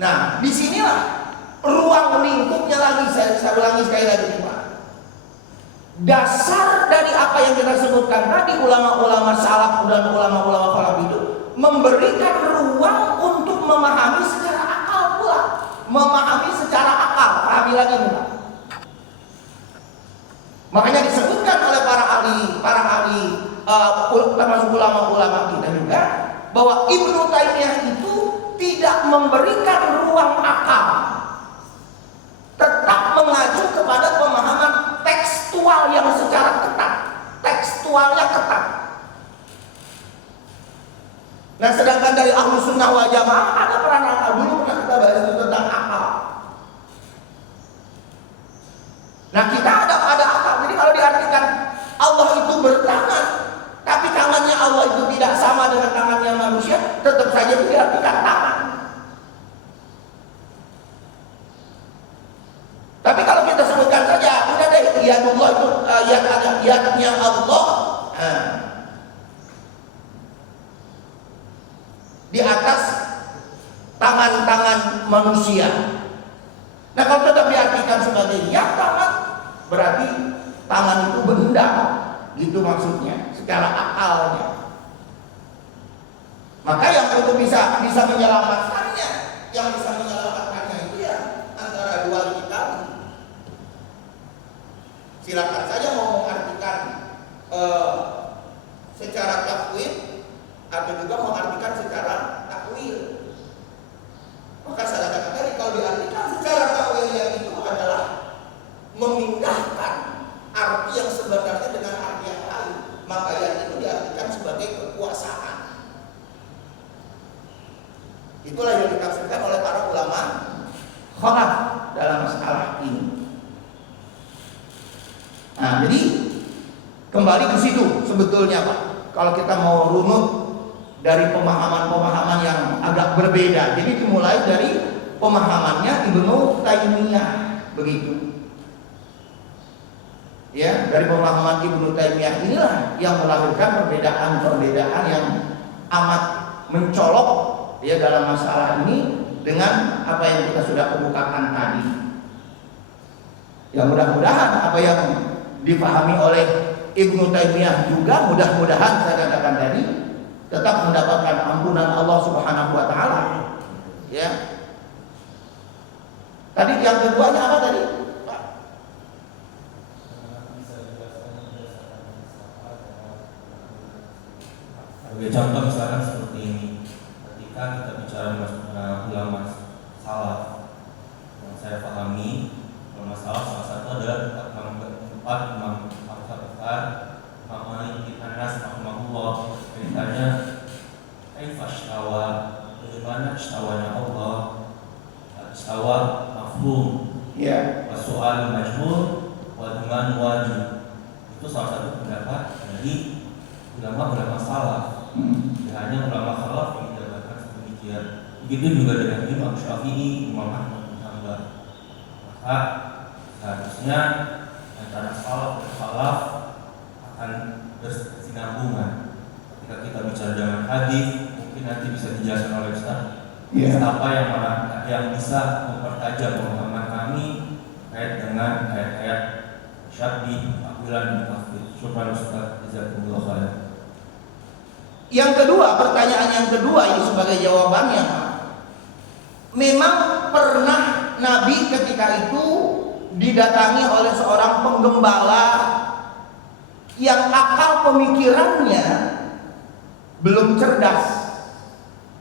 Nah, disinilah ruang lingkupnya lagi, saya ulangi sekali lagi, Pak. Dasar dari apa yang kita sebutkan tadi, ulama-ulama salaf dan ulama-ulama khalaf itu memberikan ruang untuk memahami secara akal pula, memahami secara akal. Pahami lagi, Pak. Makanya disebutkan oleh para ahli termasuk ulama-ulama kita juga bahwa Ibnu Taimiyah itu tidak memberikan ruang akal, tetap mengacu kepada pemahaman tekstual yang secara ketat, tekstualnya ketat. Nah, sedangkan dari Ahlus Sunnah wal Jamaah ada peranan dulu pernah kita bahas itu tentang akal. Nah, kita ada akal. Jadi kalau diartikan Allah itu bertangan, tapi tangannya Allah itu tidak sama dengan tangannya manusia, tetap saja itu diartikan tangan. Tapi kalau kita sebutkan saja, udah deh, yadullah itu yadnya Allah di atas tangan-tangan manusia. Nah, kalau tetap diartikan sebagai yad tangan, berarti tangan itu benda, gitu maksudnya, secara akalnya. Maka yang untuk bisa menyelamatkannya, itu ya antara dua kita. Silakan saja mau mengartikan secara takwil atau juga mengartikan secara takwil. Maka saya katakan tadi, kalau diartikan secara takwil yang itu adalah memindahkan arti yang sebenarnya dengan arti yang lain, maka yang itu diartikan sebagai kekuasaan. Itulah yang ditafsirkan oleh para ulama khalaf dalam masalah ini. Nah, jadi kembali ke situ sebetulnya, Pak. Kalau kita mau runut dari pemahaman-pemahaman yang agak berbeda, jadi dimulai dari pemahamannya Ibnu Taimiyah, begitu. Ya, dari pemahaman Ibnu Taimiyah inilah yang melahirkan perbedaan-perbedaan yang amat mencolok ya dalam masalah ini dengan apa yang kita sudah kemukakan tadi. Ya, mudah-mudahan apa yang dipahami oleh Ibnu Taimiyah juga mudah-mudahan saya katakan tadi tetap mendapatkan ampunan Allah Subhanahu wa taala. Ya. Tadi yang keduanya apa tadi? Pak? Sebagai contoh misalkan seperti ini, ketika kita bicara ulama salaf, yang saya pahami ulama salaf salah satu adalah empat imam besar, Imam Malik bin Anas rahimahullah. Ceritanya kaifa istawa, bagaimana istawanya Allah. Istawa mafhum, Ya. Soal majhul wa dhaman wajib. Itu salah satu pendapat dari ulama-ulama salaf. Hanya ulama khalaf yang didapatkan sedemikian. Begitu juga dengan Imam Syafi'i, Imam Ahmad bin Hanbal. Maka seharusnya antara salaf dan salaf akan berkesinambungan. Ketika kita bicara dengan hadis, mungkin nanti bisa dijelaskan oleh Ustaz. Apa yang bisa mempertajam pemahaman kami terkait dengan ayat-ayat syabih, takwilan, dan tafsir. Syukran Ustaz, jazakumullah khairan. Yang kedua, pertanyaan yang kedua ini sebagai jawabannya, memang pernah Nabi ketika itu didatangi oleh seorang penggembala yang akal pemikirannya belum cerdas.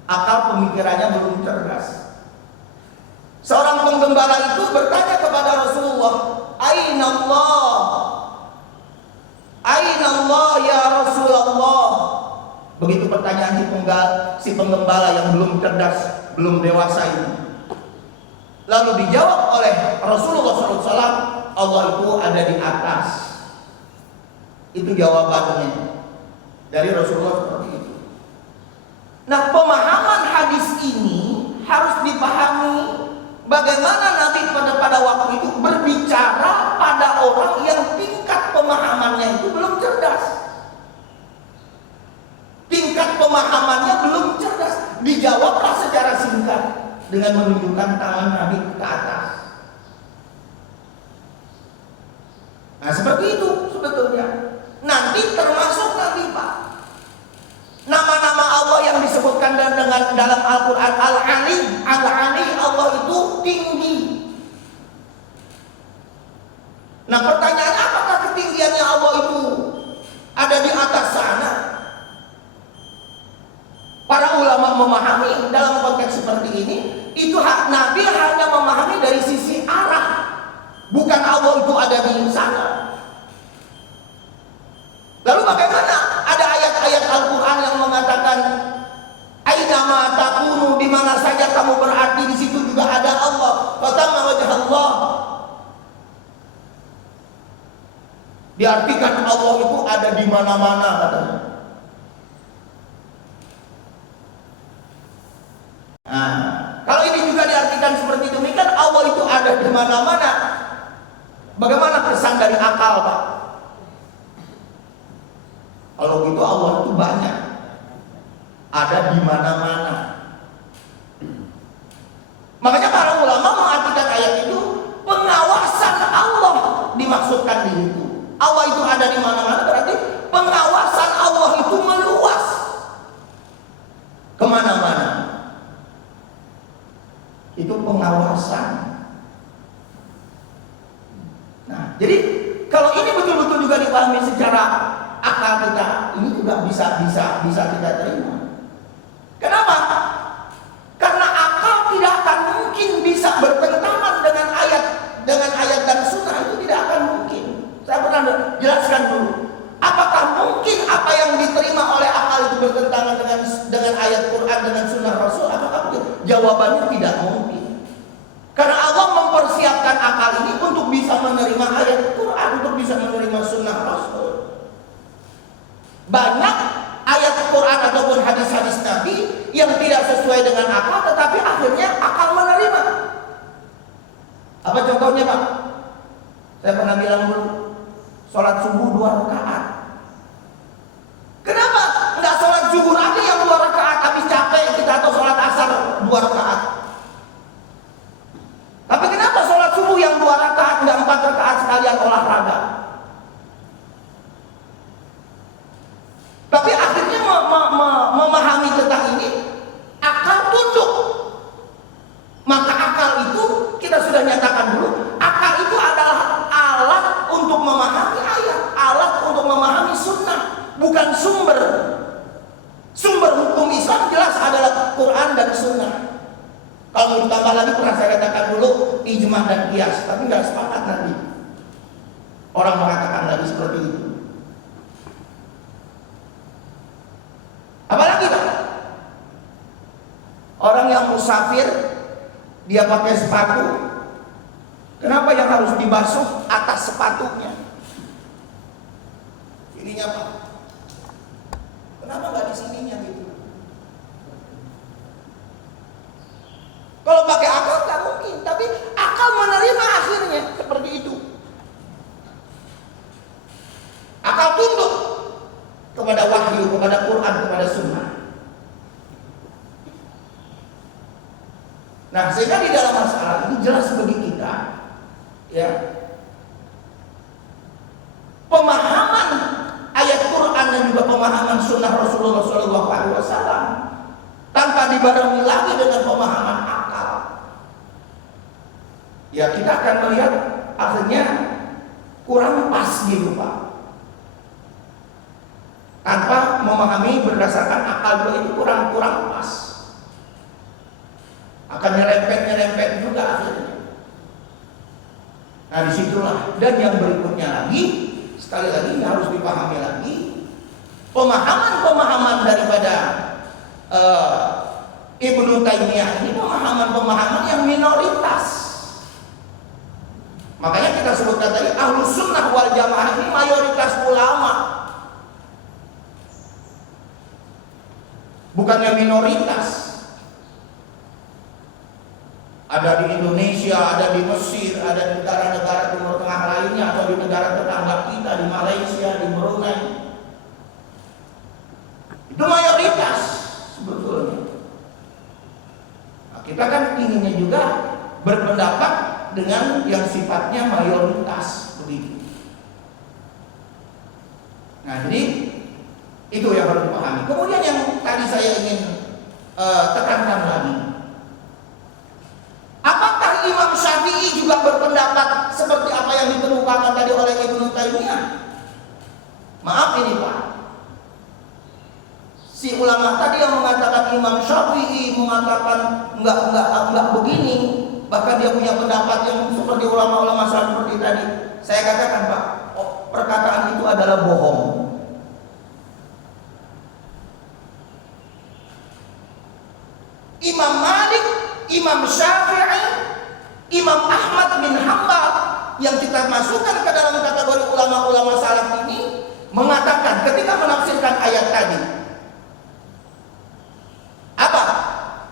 Akal pemikirannya belum cerdas. Seorang penggembala itu bertanya kepada Rasulullah, "Aina Allah? Aina Allah ya Rasulullah?" Begitu pertanyaan si penggembala yang belum cerdas, belum dewasa ini. Lalu dijawab oleh Rasulullah SAW, Allah itu ada di atas. Itu jawabannya dari Rasulullah seperti itu. Nah, pemahaman hadis ini harus dipahami bagaimana Nabi pada waktu itu berbicara pada orang yang tingkat pemahamannya itu belum cerdas. Tingkat pemahamannya belum cerdas. Dijawablah secara singkat dengan menunjukkan tangan Nabi ke atas. Nah, seperti itu sebetulnya. Nanti termasuk Nabi, Pak. Nama-nama Allah yang disebutkan dalam Al-Quran, Al-Ali, Allah itu tinggi. Nah, pertanyaan, apakah ketinggiannya Allah itu ada di atas sana? Para ulama memahami dalam konteks seperti ini, itu Nabi hanya memahami dari sisi arah, bukan Allah itu ada di sana. Lalu bagaimana ada ayat-ayat Al-Quran yang mengatakan aina takunu, di mana saja kamu berarti di situ juga ada Allah. Fatama wajah Allah. Diartikan Allah itu ada di mana-mana katanya. Nah, kalau ini juga diartikan seperti demikian, Allah itu ada di mana-mana. Bagaimana kesan dari akal, Pak? Kalau gitu Allah itu banyak, ada di mana-mana. Makanya para ulama mengartikan ayat itu pengawasan Allah dimaksudkan di situ. Allah itu ada di mana-mana berarti pengawasan Allah itu meluas kemana-mana. Itu pengawasan. Nah, jadi kalau ini betul-betul juga dipahami secara akal kita, ini juga bisa kita terima. Kenapa? Karena akal tidak akan mungkin bisa bertentangan dengan ayat dan sunnah, itu tidak akan mungkin. Saya pernah jelaskan dulu. Apakah mungkin apa yang diterima oleh akal itu bertentangan dengan ayat Quran, dengan sunnah Rasul? Apakah mungkin? Jawabannya tidak mungkin. Karena Allah mempersiapkan akal ini untuk bisa menerima ayat Quran, untuk bisa menerima sunnah Rasul. Banyak ayat Quran ataupun hadis-hadis Nabi yang tidak sesuai dengan akal, tetapi akhirnya akal menerima. Apa contohnya, Pak? Saya pernah bilang dulu, sholat subuh 2 rakaat. Kenapa nggak sholat zuhur aja yang 2 rakaat habis capek kita, atau sholat asar 2 rakaat? Tapi kenapa sholat subuh yang 2 rakaat nggak 4 rakaat sekalian olahraga? Tapi akhirnya memahami tentang ini, akal tunduk. Maka akal itu kita sudah nyatakan dulu, akal itu adalah alat untuk memahami ayat, alat untuk memahami sunnah, bukan sumber. Sumber hukum Islam jelas adalah Quran dan sunnah. Kalau mau ditambah lagi, pernah saya katakan dulu ijma dan qiyas, tapi nggak sepakat nanti. Orang mengatakan lagi seperti itu. Apalagi, Pak? Orang yang musafir, dia pakai sepatu, kenapa yang harus dibasuh atas sepatunya? Ininya, Pak. Kenapa nggak di sininya gitu? Kalau pakai akal nggak mungkin, tapi akal menerima akhirnya seperti itu. Akal tunduk. kepada wahyu, kepada Quran, kepada sunnah. Nah, sehingga di dalam masalah ini jelas bagi kita, ya, pemahaman ayat Quran dan juga pemahaman sunnah Rasulullah SAW tanpa dibarengi lagi dengan pemahaman akal, ya kita akan melihat akhirnya kurang pas gitu Pak. Tanpa memahami berdasarkan akal itu kurang pas. Akan nyerempet juga akhirnya. Nah disitulah, dan yang berikutnya lagi, sekali lagi harus dipahami lagi, pemahaman daripada Ibnu Taimiyah ini pemahaman yang minoritas. Makanya kita sebutkan tadi Ahlus Sunnah wal Jamaah ini mayoritas ulama, bukannya minoritas. Ada di Indonesia, ada di Mesir, ada di negara-negara Timur Tengah lainnya, atau di negara tetangga kita, di Malaysia, di Brunei. Itu mayoritas sebetulnya. Nah, kita kan inginnya juga berpendapat dengan yang sifatnya mayoritas begitu. Nah, jadi itu yang harus dipahami. Kemudian yang tadi saya ingin tekankan lagi, apakah Imam Syafi'i juga berpendapat seperti apa yang dikemukakan tadi oleh Ibnu Taimiyah? Maaf ini Pak, si ulama tadi yang mengatakan Imam Syafi'i mengatakan enggak begini, bahkan dia punya pendapat yang seperti ulama-ulama seperti tadi. Saya katakan Pak, perkataan itu adalah bohong. Imam Malik, Imam Syafi'i, Imam Ahmad bin Hanbal yang kita masukkan ke dalam kategori ulama-ulama salaf ini mengatakan ketika menafsirkan ayat tadi, apa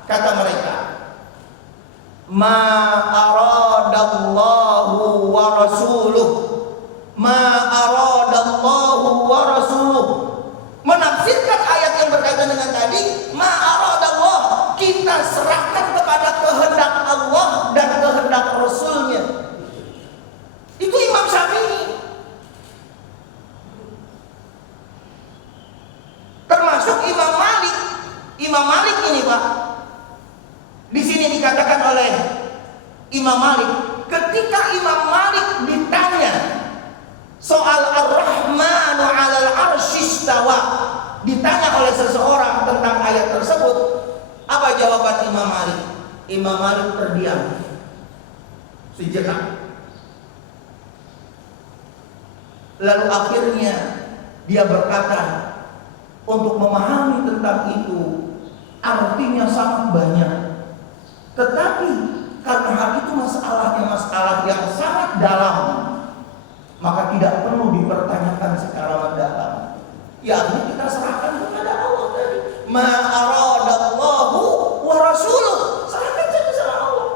kata mereka? Ma aradallahu wa rasuluh, ma aradallahu wa rasuluh. Menafsirkan ayat yang berkaitan dengan tadi, ma aradallah, kita serahkan kepada kehendak Allah dan kehendak Rasulnya. Itu Imam Syafi'i. Termasuk Imam Malik. Imam Malik ini Pak, di sini dikatakan oleh Imam Malik, ketika Imam Malik ditanya soal Ar-Rahmanu 'alal 'arsy istawa, ditanya oleh seseorang tentang ayat tersebut, apa jawaban Imam Malik? Imam Malik terdiam sejenak. Lalu akhirnya dia berkata, untuk memahami tentang itu artinya sangat banyak. Tetapi karena hal itu masalahnya masalah yang sangat dalam, maka tidak perlu dipertanyakan secara mendalam. Ya, kita serahkan kepada Allah tadi. Ma aradallahu wa rasuluh. Serahkan saja sama Allah.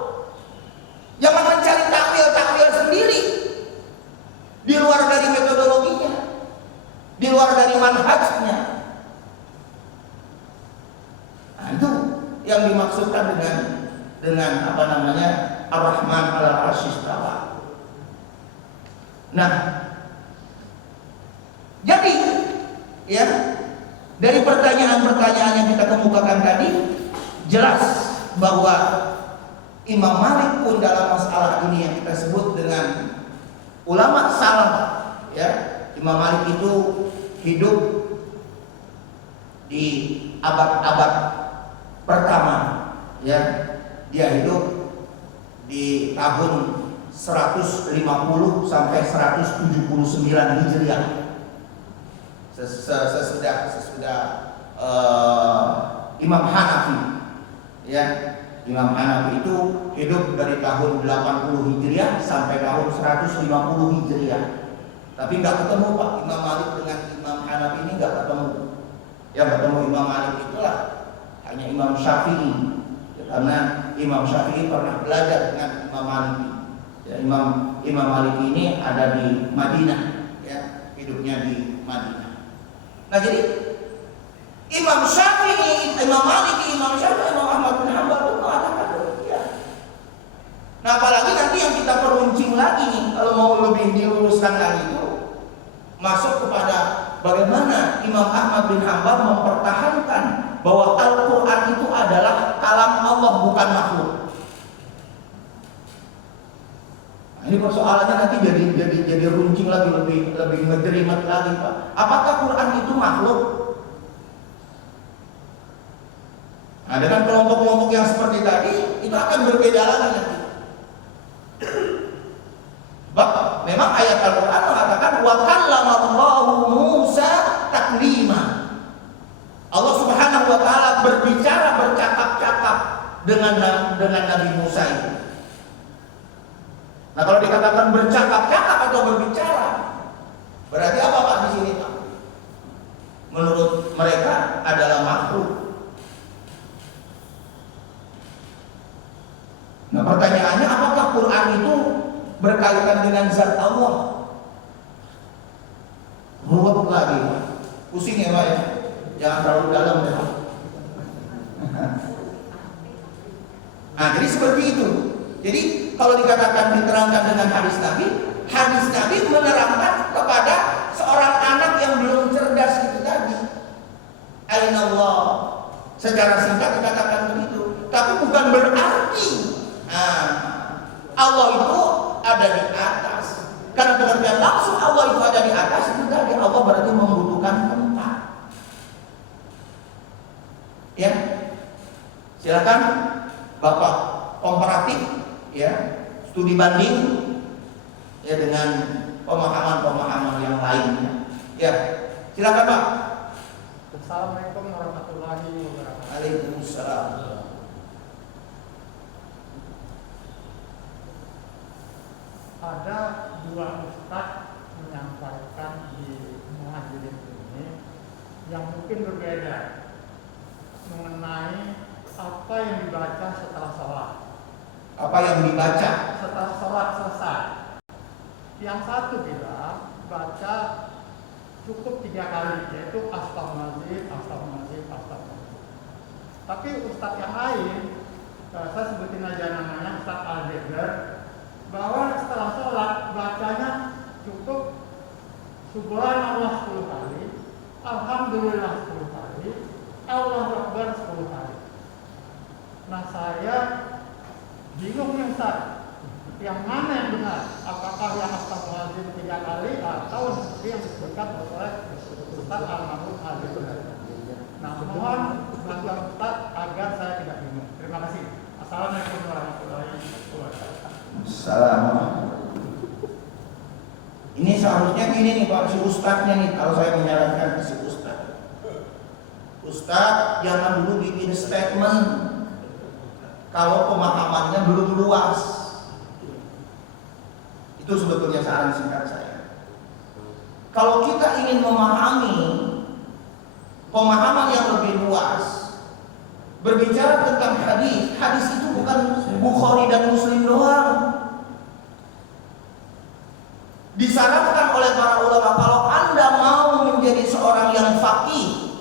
Jangan mencari takwil sendiri di luar dari metodologinya, di luar dari manhajnya. Nah, itu yang dimaksudkan dengan apa namanya Ar-Rahman 'alal 'arsy istawa. Nah, jadi ya, dari pertanyaan-pertanyaan yang kita kemukakan tadi, jelas bahwa Imam Malik pun dalam masalah ini yang kita sebut dengan ulama salaf, ya, Imam Malik itu hidup di abad-abad pertama, ya, dia hidup di tahun 150 sampai 179 Hijriah. Sesudah Imam Hanafi, ya, Imam Hanafi itu hidup dari tahun 80 Hijriah sampai tahun 150 Hijriah. Tapi nggak ketemu Pak, Imam Malik dengan Imam Hanafi ini nggak ketemu. Yang ketemu Imam Malik itulah hanya Imam Syafi'i, ya, karena Imam Syafi'i pernah belajar dengan Imam Malik. Ya, Imam Malik ini ada di Madinah, ya, hidupnya di Madinah. Nah jadi Imam Syafi'i, Imam Maliki, Imam Syafi'i, Imam Ahmad bin Hanbal itu mengatakan demikian. Nah apalagi nanti yang kita peruncing lagi nih, kalau mau lebih diluruskan lagi itu masuk kepada bagaimana Imam Ahmad bin Hanbal mempertahankan bahwa Al-Quran itu adalah kalam Allah, bukan makhluk. Nah, ini persoalannya nanti jadi runcing lagi, lebih ngejerimet lagi, Pak. Apakah Quran itu makhluk? Nah, dengan kelompok-kelompok yang seperti tadi itu akan berbeda lagi nanti. Bab, memang ayat Al-Quran mengatakan wa kallamallahu Musa taklima. Allah Subhanahu wa taala berbicara, bercakap-cakap dengan Nabi Musa itu. Nah, kalau dikatakan bercakap-cakap atau berbicara, berarti apa Pak di sini, Pak? Menurut mereka adalah makhluk. Nah, pertanyaannya apakah Quran itu berkaitan dengan zat Allah? Ruwet lagi, pusing ya Pak ya. Jangan terlalu dalam ya. Nah, jadi seperti itu. Jadi kalau dikatakan diterangkan dengan hadis Nabi menerangkan kepada seorang anak yang belum cerdas itu tadi. Aina Allah. Secara singkat dikatakan begitu. Tapi bukan berarti Allah itu ada di atas. Karena pengertian langsung Allah itu ada di atas itu tadi, Allah berarti membutuhkan tempat. Ya, silakan Bapak komparatif, ya, studi banding, ya dengan pemahaman-pemahaman yang lainnya. Ya, silakan Pak. Assalamualaikum warahmatullahi wabarakatuh. Waalaikumsalam. Ada dua ustaz menyampaikan di Muhajirin ini yang mungkin berbeda mengenai apa yang dibaca setelah sholat. Apa yang dibaca Setelah sholat selesai. Yang satu bilang baca cukup 3 kali, yaitu astagfirullahaladzim, astagfirullahaladzim, astagfirullahaladzim. Tapi ustaz yang lain, saya sebutin aja namanya Ustaz Al-Deber, bahwa setelah sholat bacanya cukup subhanallah 10 kali, alhamdulillah 10 kali, Allahu Akbar 10 kali. Nah saya bingung nih Ustaz, yang mana yang benar? Apakah yang astagfirullahaladzim 3 kali atau seperti yang disebutkan oleh Ustaz Al-Mahmud Al-Deber? Nah mohon bantuan Ustaz agar saya tidak bingung. Terima kasih. Assalamualaikum warahmatullahi wabarakatuh. Assalamualaikum. Ini seharusnya gini nih Pak, si ustadznya nih, kalau saya menyarankan ke si ustadz. Ustadz jangan dulu bikin statement kalau pemahamannya belum luas. Itu sebetulnya saran singkat saya. Kalau kita ingin memahami pemahaman yang lebih luas, berbicara tentang hadis, hadis itu bukan Bukhari dan Muslim doang. Disarankan oleh para ulama, kalau Anda mau menjadi seorang yang faqih,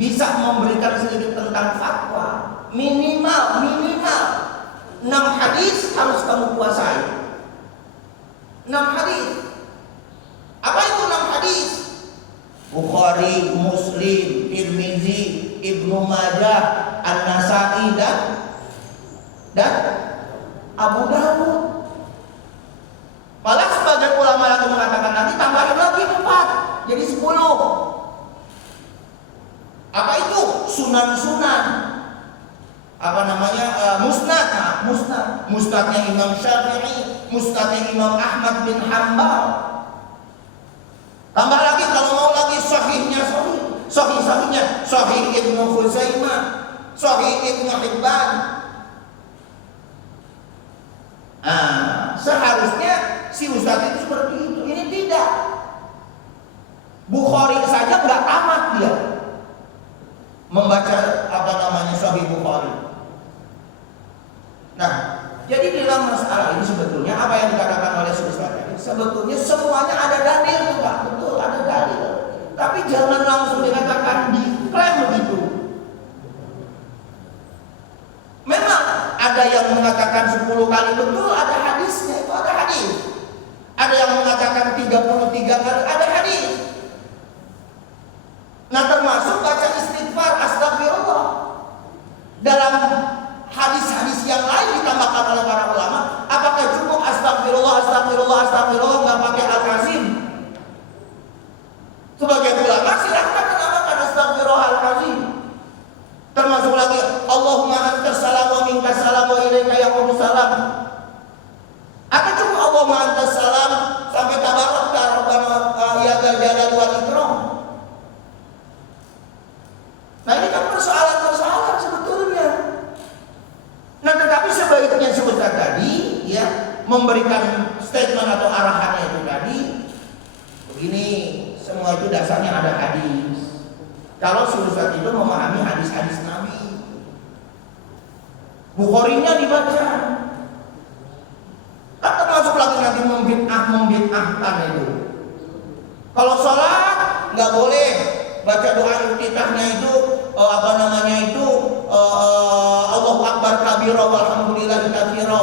bisa memberikan sedikit tentang fatwa, minimal 6 hadis harus kamu kuasai. 6 hadis. Apa itu 6 hadis? Bukhari, Muslim, Tirmizi, Ibnu Majah, An-Nasa'i dan Abu Dawud. Malah sebagian ulama lagi mengatakan nanti tambahin lagi 4, jadi 10. Apa itu? Sunan-sunan. Apa namanya? Musnad. Musnadnya Imam Syafi'i, musnadnya Imam Ahmad bin Hanbal. Tambah lagi kalau mau lagi sahihnya sahih-sahihnya Sahih Ibnu Khuzaimah, Sahih Ibnu Hibban. Seharusnya si ustaz itu seperti itu. Ini tidak. Bukhari saja nggak tamat dia membaca Sahih Bukhari. Nah, jadi dalam masalah ini sebetulnya apa yang dikatakan oleh si ustaz tadi, sebetulnya semuanya ada dalil tuh Pak, betul ada dalil. Tapi Tapi jangan langsung dikatakan diklaim begitu. Memang ada yang mengatakan 10 kali betul, ada hadisnya, itu ada hadis. Ada yang mengatakan 33 kali, ada hadis. Nah, termasuk baca istighfar, astagfirullah. Dalam hadis-hadis yang lain ditambahkan oleh para ulama, apakah cukup astagfirullah, astagfirullah, astagfirullah, nggak pakai al-azim? Sebagai ulama silahkan menambahkan astagfirullah al-azim. Termasuk lagi Allahumma antas salam wa minkas salam wa ilaika yaqulu salam. Apa cukup Allahumma antas salam sampai tabarakta rabbana ya dzal jalali wal ikram? Nah, ini kan persoalan-persoalan sebetulnya. Nah, tetapi sebaiknya sebutkan tadi ya, memberikan statement atau arahannya itu tadi begini, semua itu dasarnya ada hadis. Kalau Ustaz itu memahami hadis-hadis Nabi, Bukharinya dibaca. Kan termasuk lagi nanti membid'ahkan itu. Kalau sholat nggak boleh baca doa iftitahnya itu Allahu Akbar kabira walhamdulillahi katsira.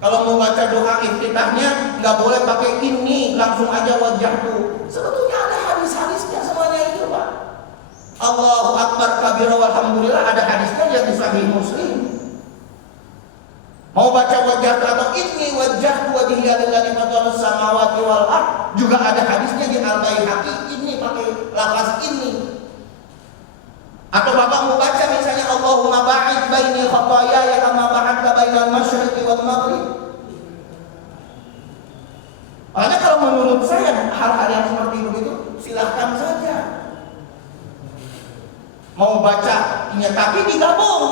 Kalau mau baca doa iftitahnya nggak boleh pakai ini, langsung aja wajahku. Sebetulnya ada hadis-hadisnya semuanya itu, Pak. Allahu Akbar kabira walhamdulillah ada hadisnya yang di Sahih Muslim. Mau baca wajah atau ini wajahku wajhiya lillazi fatara samawati wal ard juga ada hadisnya di Al-Baihaqi, ini pakai lafaz ini. Atau Bapak mau baca misalnya Allahumma ba'id baini khataaya kama ba'adta bainal masyriqi wal maghrib. Makanya kalau menurut saya hal-hal yang seperti itu silahkan saja. Mau baca ini tapi digabung.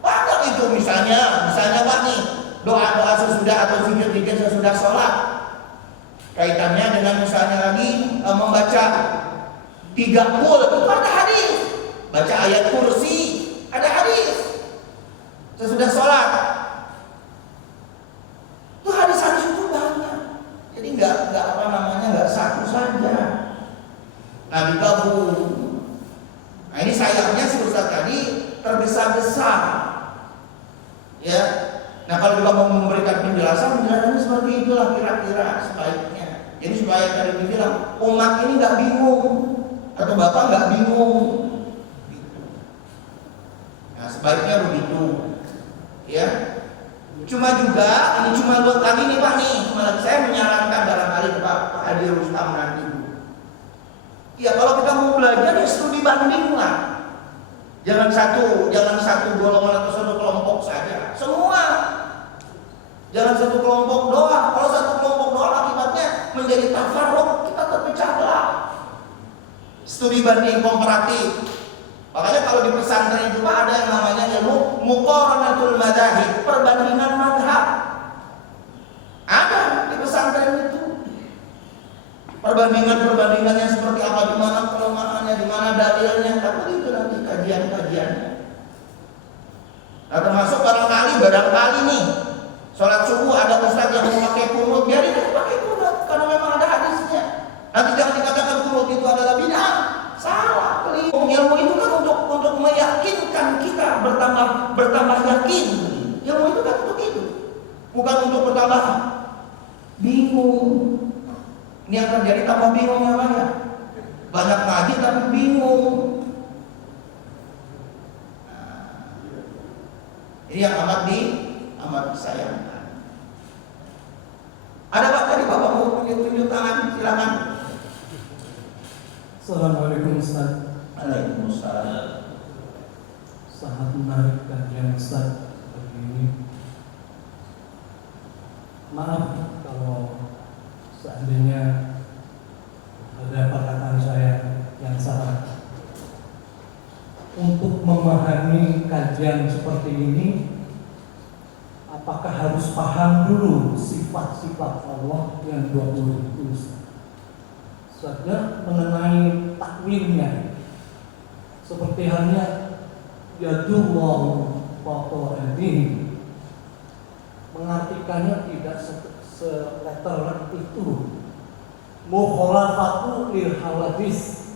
Banyak itu misalnya Pak nih, doa-doa sesudah atau zikir-zikir sesudah sholat. Kaitannya dengan misalnya lagi membaca 30 itu ada hadis. Baca ayat kursi ada hadis. Sesudah sholat. Itu hadis-hadis itu banyak. Jadi nggak satu saja. Nah, digabung. Nah, ini sayangnya Ustaz tadi tergesa-gesa. Ya. Nah, kalau juga mau memberikan penjelasannya seperti itulah kira-kira sebaiknya. Jadi supaya tadi dibilang umat ini nggak bingung atau Bapak nggak bingung. Nah, sebaiknya begitu. Ya. Cuma juga ini cuma buat lagi nih Pak nih, saya menyarankan barangkali ke Pak Hadi Rustam nanti. Ya, kalau kita mau belajar ya studi banding lah. Jangan satu golongan atau satu kelompok saja. Semua. Jangan satu kelompok doang. Kalau satu kelompok doang akibatnya menjadi tafarruq, kita terpecah belah. Studi banding komparatif. Makanya kalau di pesantren itu Pak ada yang namanya ilmu muqaranatul madzhab, perbandingan mazhab. Ada di pesantren itu. Perbandingannya seperti apa, di mana kelemahannya, di mana dalilnya, tapi itu nanti kajian-kajiannya. Nah, termasuk barangkali nih sholat subuh ada ustaz yang mau pakai kunut, biarin dia pakai kunut karena memang ada hadisnya. Nanti jangan dikatakan kunut itu adalah bid'ah, salah, keliru. Ilmu itu kan untuk meyakinkan kita bertambah yakin. Ilmu itu kan untuk itu, bukan untuk bertambah bingung. Ini yang terjadi tambah bingung namanya. Banyak ngaji tapi bingung. Ini yang amat disayangkan. Ada Pak tadi Bapak mau tunjuk tangan, silakan. Assalamualaikum Ustaz. Waalaikumsalam. Sangat menarik kajian Ustaz seperti ini. Maaf kalau seandainya ada perkataan saya yang salah. Untuk memahami kajian seperti ini, apakah harus paham dulu sifat-sifat Allah yang 20 itu? Saja mengenai takwilnya, seperti halnya yadullah fawqa aydihim, mengartikannya tidak seletter itu. mukhalafatu lil hawadis.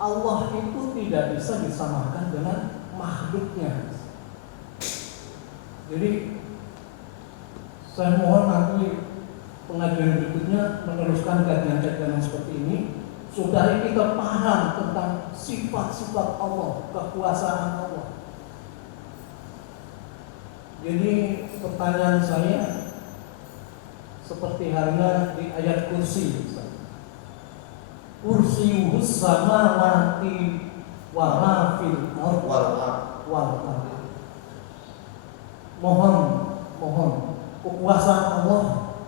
Allah itu tidak bisa disamakan dengan makhluknya. Jadi saya mohon nanti pengajian berikutnya meneruskan kajian-kajian seperti ini supaya kita paham tentang sifat-sifat Allah, kekuasaan Allah. Jadi pertanyaan saya seperti halnya di ayat kursi. Kursius samawati wa ma fil ardh wal ardh. Mohon kekuasaan Allah,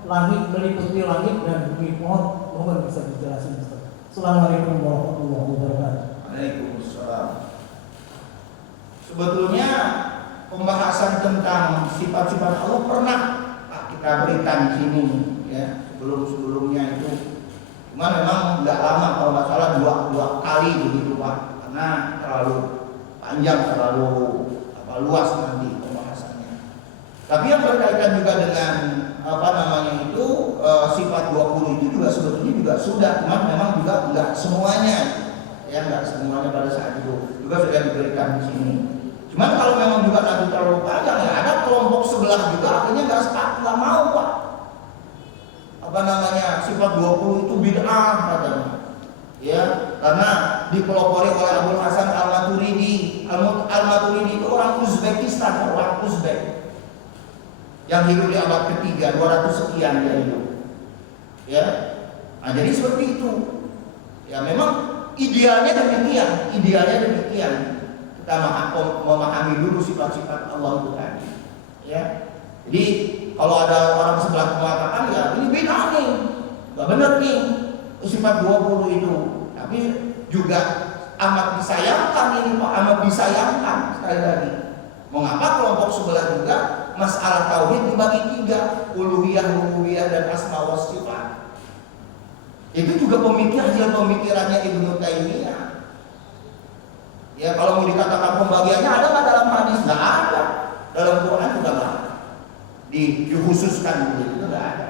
langit meliputi langit dan bumi. Mohon bisa dijelasin Ustaz. Assalamualaikum warahmatullahi wabarakatuh. Waalaikumsalam. Sebetulnya pembahasan tentang sifat-sifat Allah pernah kita berikan di sini ya, sebelumnya itu. Cuma memang nggak lama, kalau nggak salah dua kali begitu Pak, karena terlalu panjang, terlalu luas nanti pembahasannya. Tapi yang berkaitan juga dengan sifat 20 itu juga sebetulnya juga sudah, cuma memang juga nggak semuanya ya, nggak semuanya pada saat itu juga sudah diberikan di sini. Cuman kalau memang juga nanti terlalu panjang ya, ada kelompok sebelah juga akhirnya nggak mau Pak. Sifat 20 itu bid'ah katanya. Ya, karena dipelopori oleh Abul Hasan Al-Maturidi. Al-Maturidi itu orang Uzbekistan, orang Uzbek yang hidup di abad ketiga, 200 sekian dia hidup. Ya, nah, jadi seperti itu. Ya, memang idealnya demikian. Kita memahami dulu sifat-sifat Allah itu tadi. Ya, jadi kalau ada orang sebelah mengatakan ya ini bid'ah nih, nggak benar nih sifat 20 itu, tapi juga amat disayangkan ini Pak, amat disayangkan sekali lagi. Mengapa kelompok sebelah juga masalah tauhid dibagi 3, uluhiyah, rububiyah dan asma wa sifat. Itu juga hasil pemikirannya Ibnu Taimiyah. Ya, kalau mau dikatakan pembagiannya ada nggak dalam hadis? Nggak ada. Dalam Quran juga nggak ada. Dikhususkan itu nggak ada.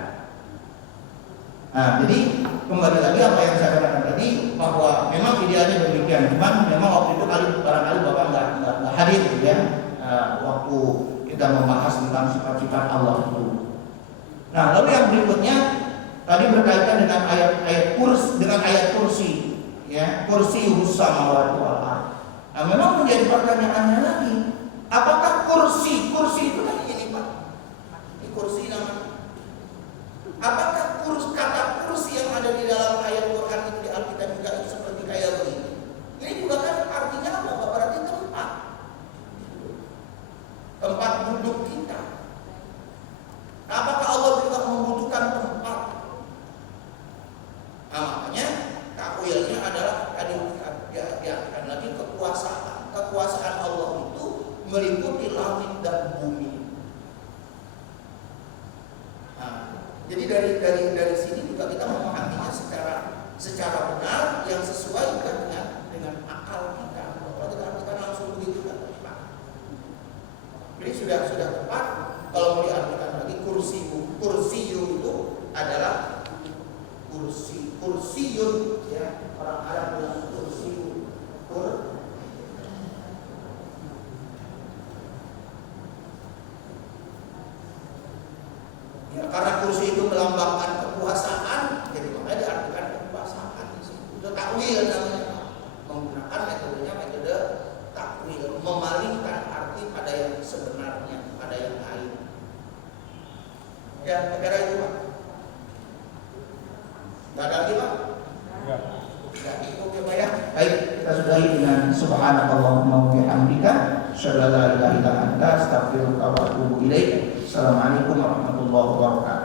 Nah, jadi kembali lagi apa yang saya katakan tadi, bahwa memang idealnya demikian. Cuman memang waktu itu barangkali Bapak nggak hadir gitu ya, waktu kita membahas tentang sifat-sifat Allah itu. Nah, lalu yang berikutnya tadi berkaitan dengan ayat kursi, ya, kursi samawati wal ardh. Nah, memang menjadi pertanyaannya lagi, apakah kursi itu kan ini Pak? Ini kursi namanya. Apakah kata kursi yang ada di dalam ayat Quran itu di Alkitab juga seperti kayak begini? Ini juga kan artinya apa? Berarti tempat duduk kita. Nah, apakah Allah juga membutuhkan tempat? Nah, makanya takwilnya adalah tadi diartikan lagi kekuasaan Allah itu meliputi langit dan bumi. Jadi dari sini juga kita memahaminya secara benar yang sesuai juga dengan akal kita. Kalau kita langsung begitu kan tepat. Jadi sudah tepat kalau mau diartikan lagi kursiyu itu adalah kursiyun ya, orang Arab bilang kursiyu. Ya, karena kursi itu melambangkan kekuasaan, jadi makanya diartikan kekuasaan di situ. Itu takwil namanya, menggunakan metode takwil, memalingkan arti pada yang sebenarnya, pada yang lain. Ya, kira itu Pak. Nggak ada lagi Pak? Ya, oke Pak ya. Baik, kita sudahi dengan subhanakallahumma wa bihamdika, asyhadu an la ilaha illa anta, astaghfiruka wa atubu ilaik. Assalamualaikum warahmatullahi wabarakatuh.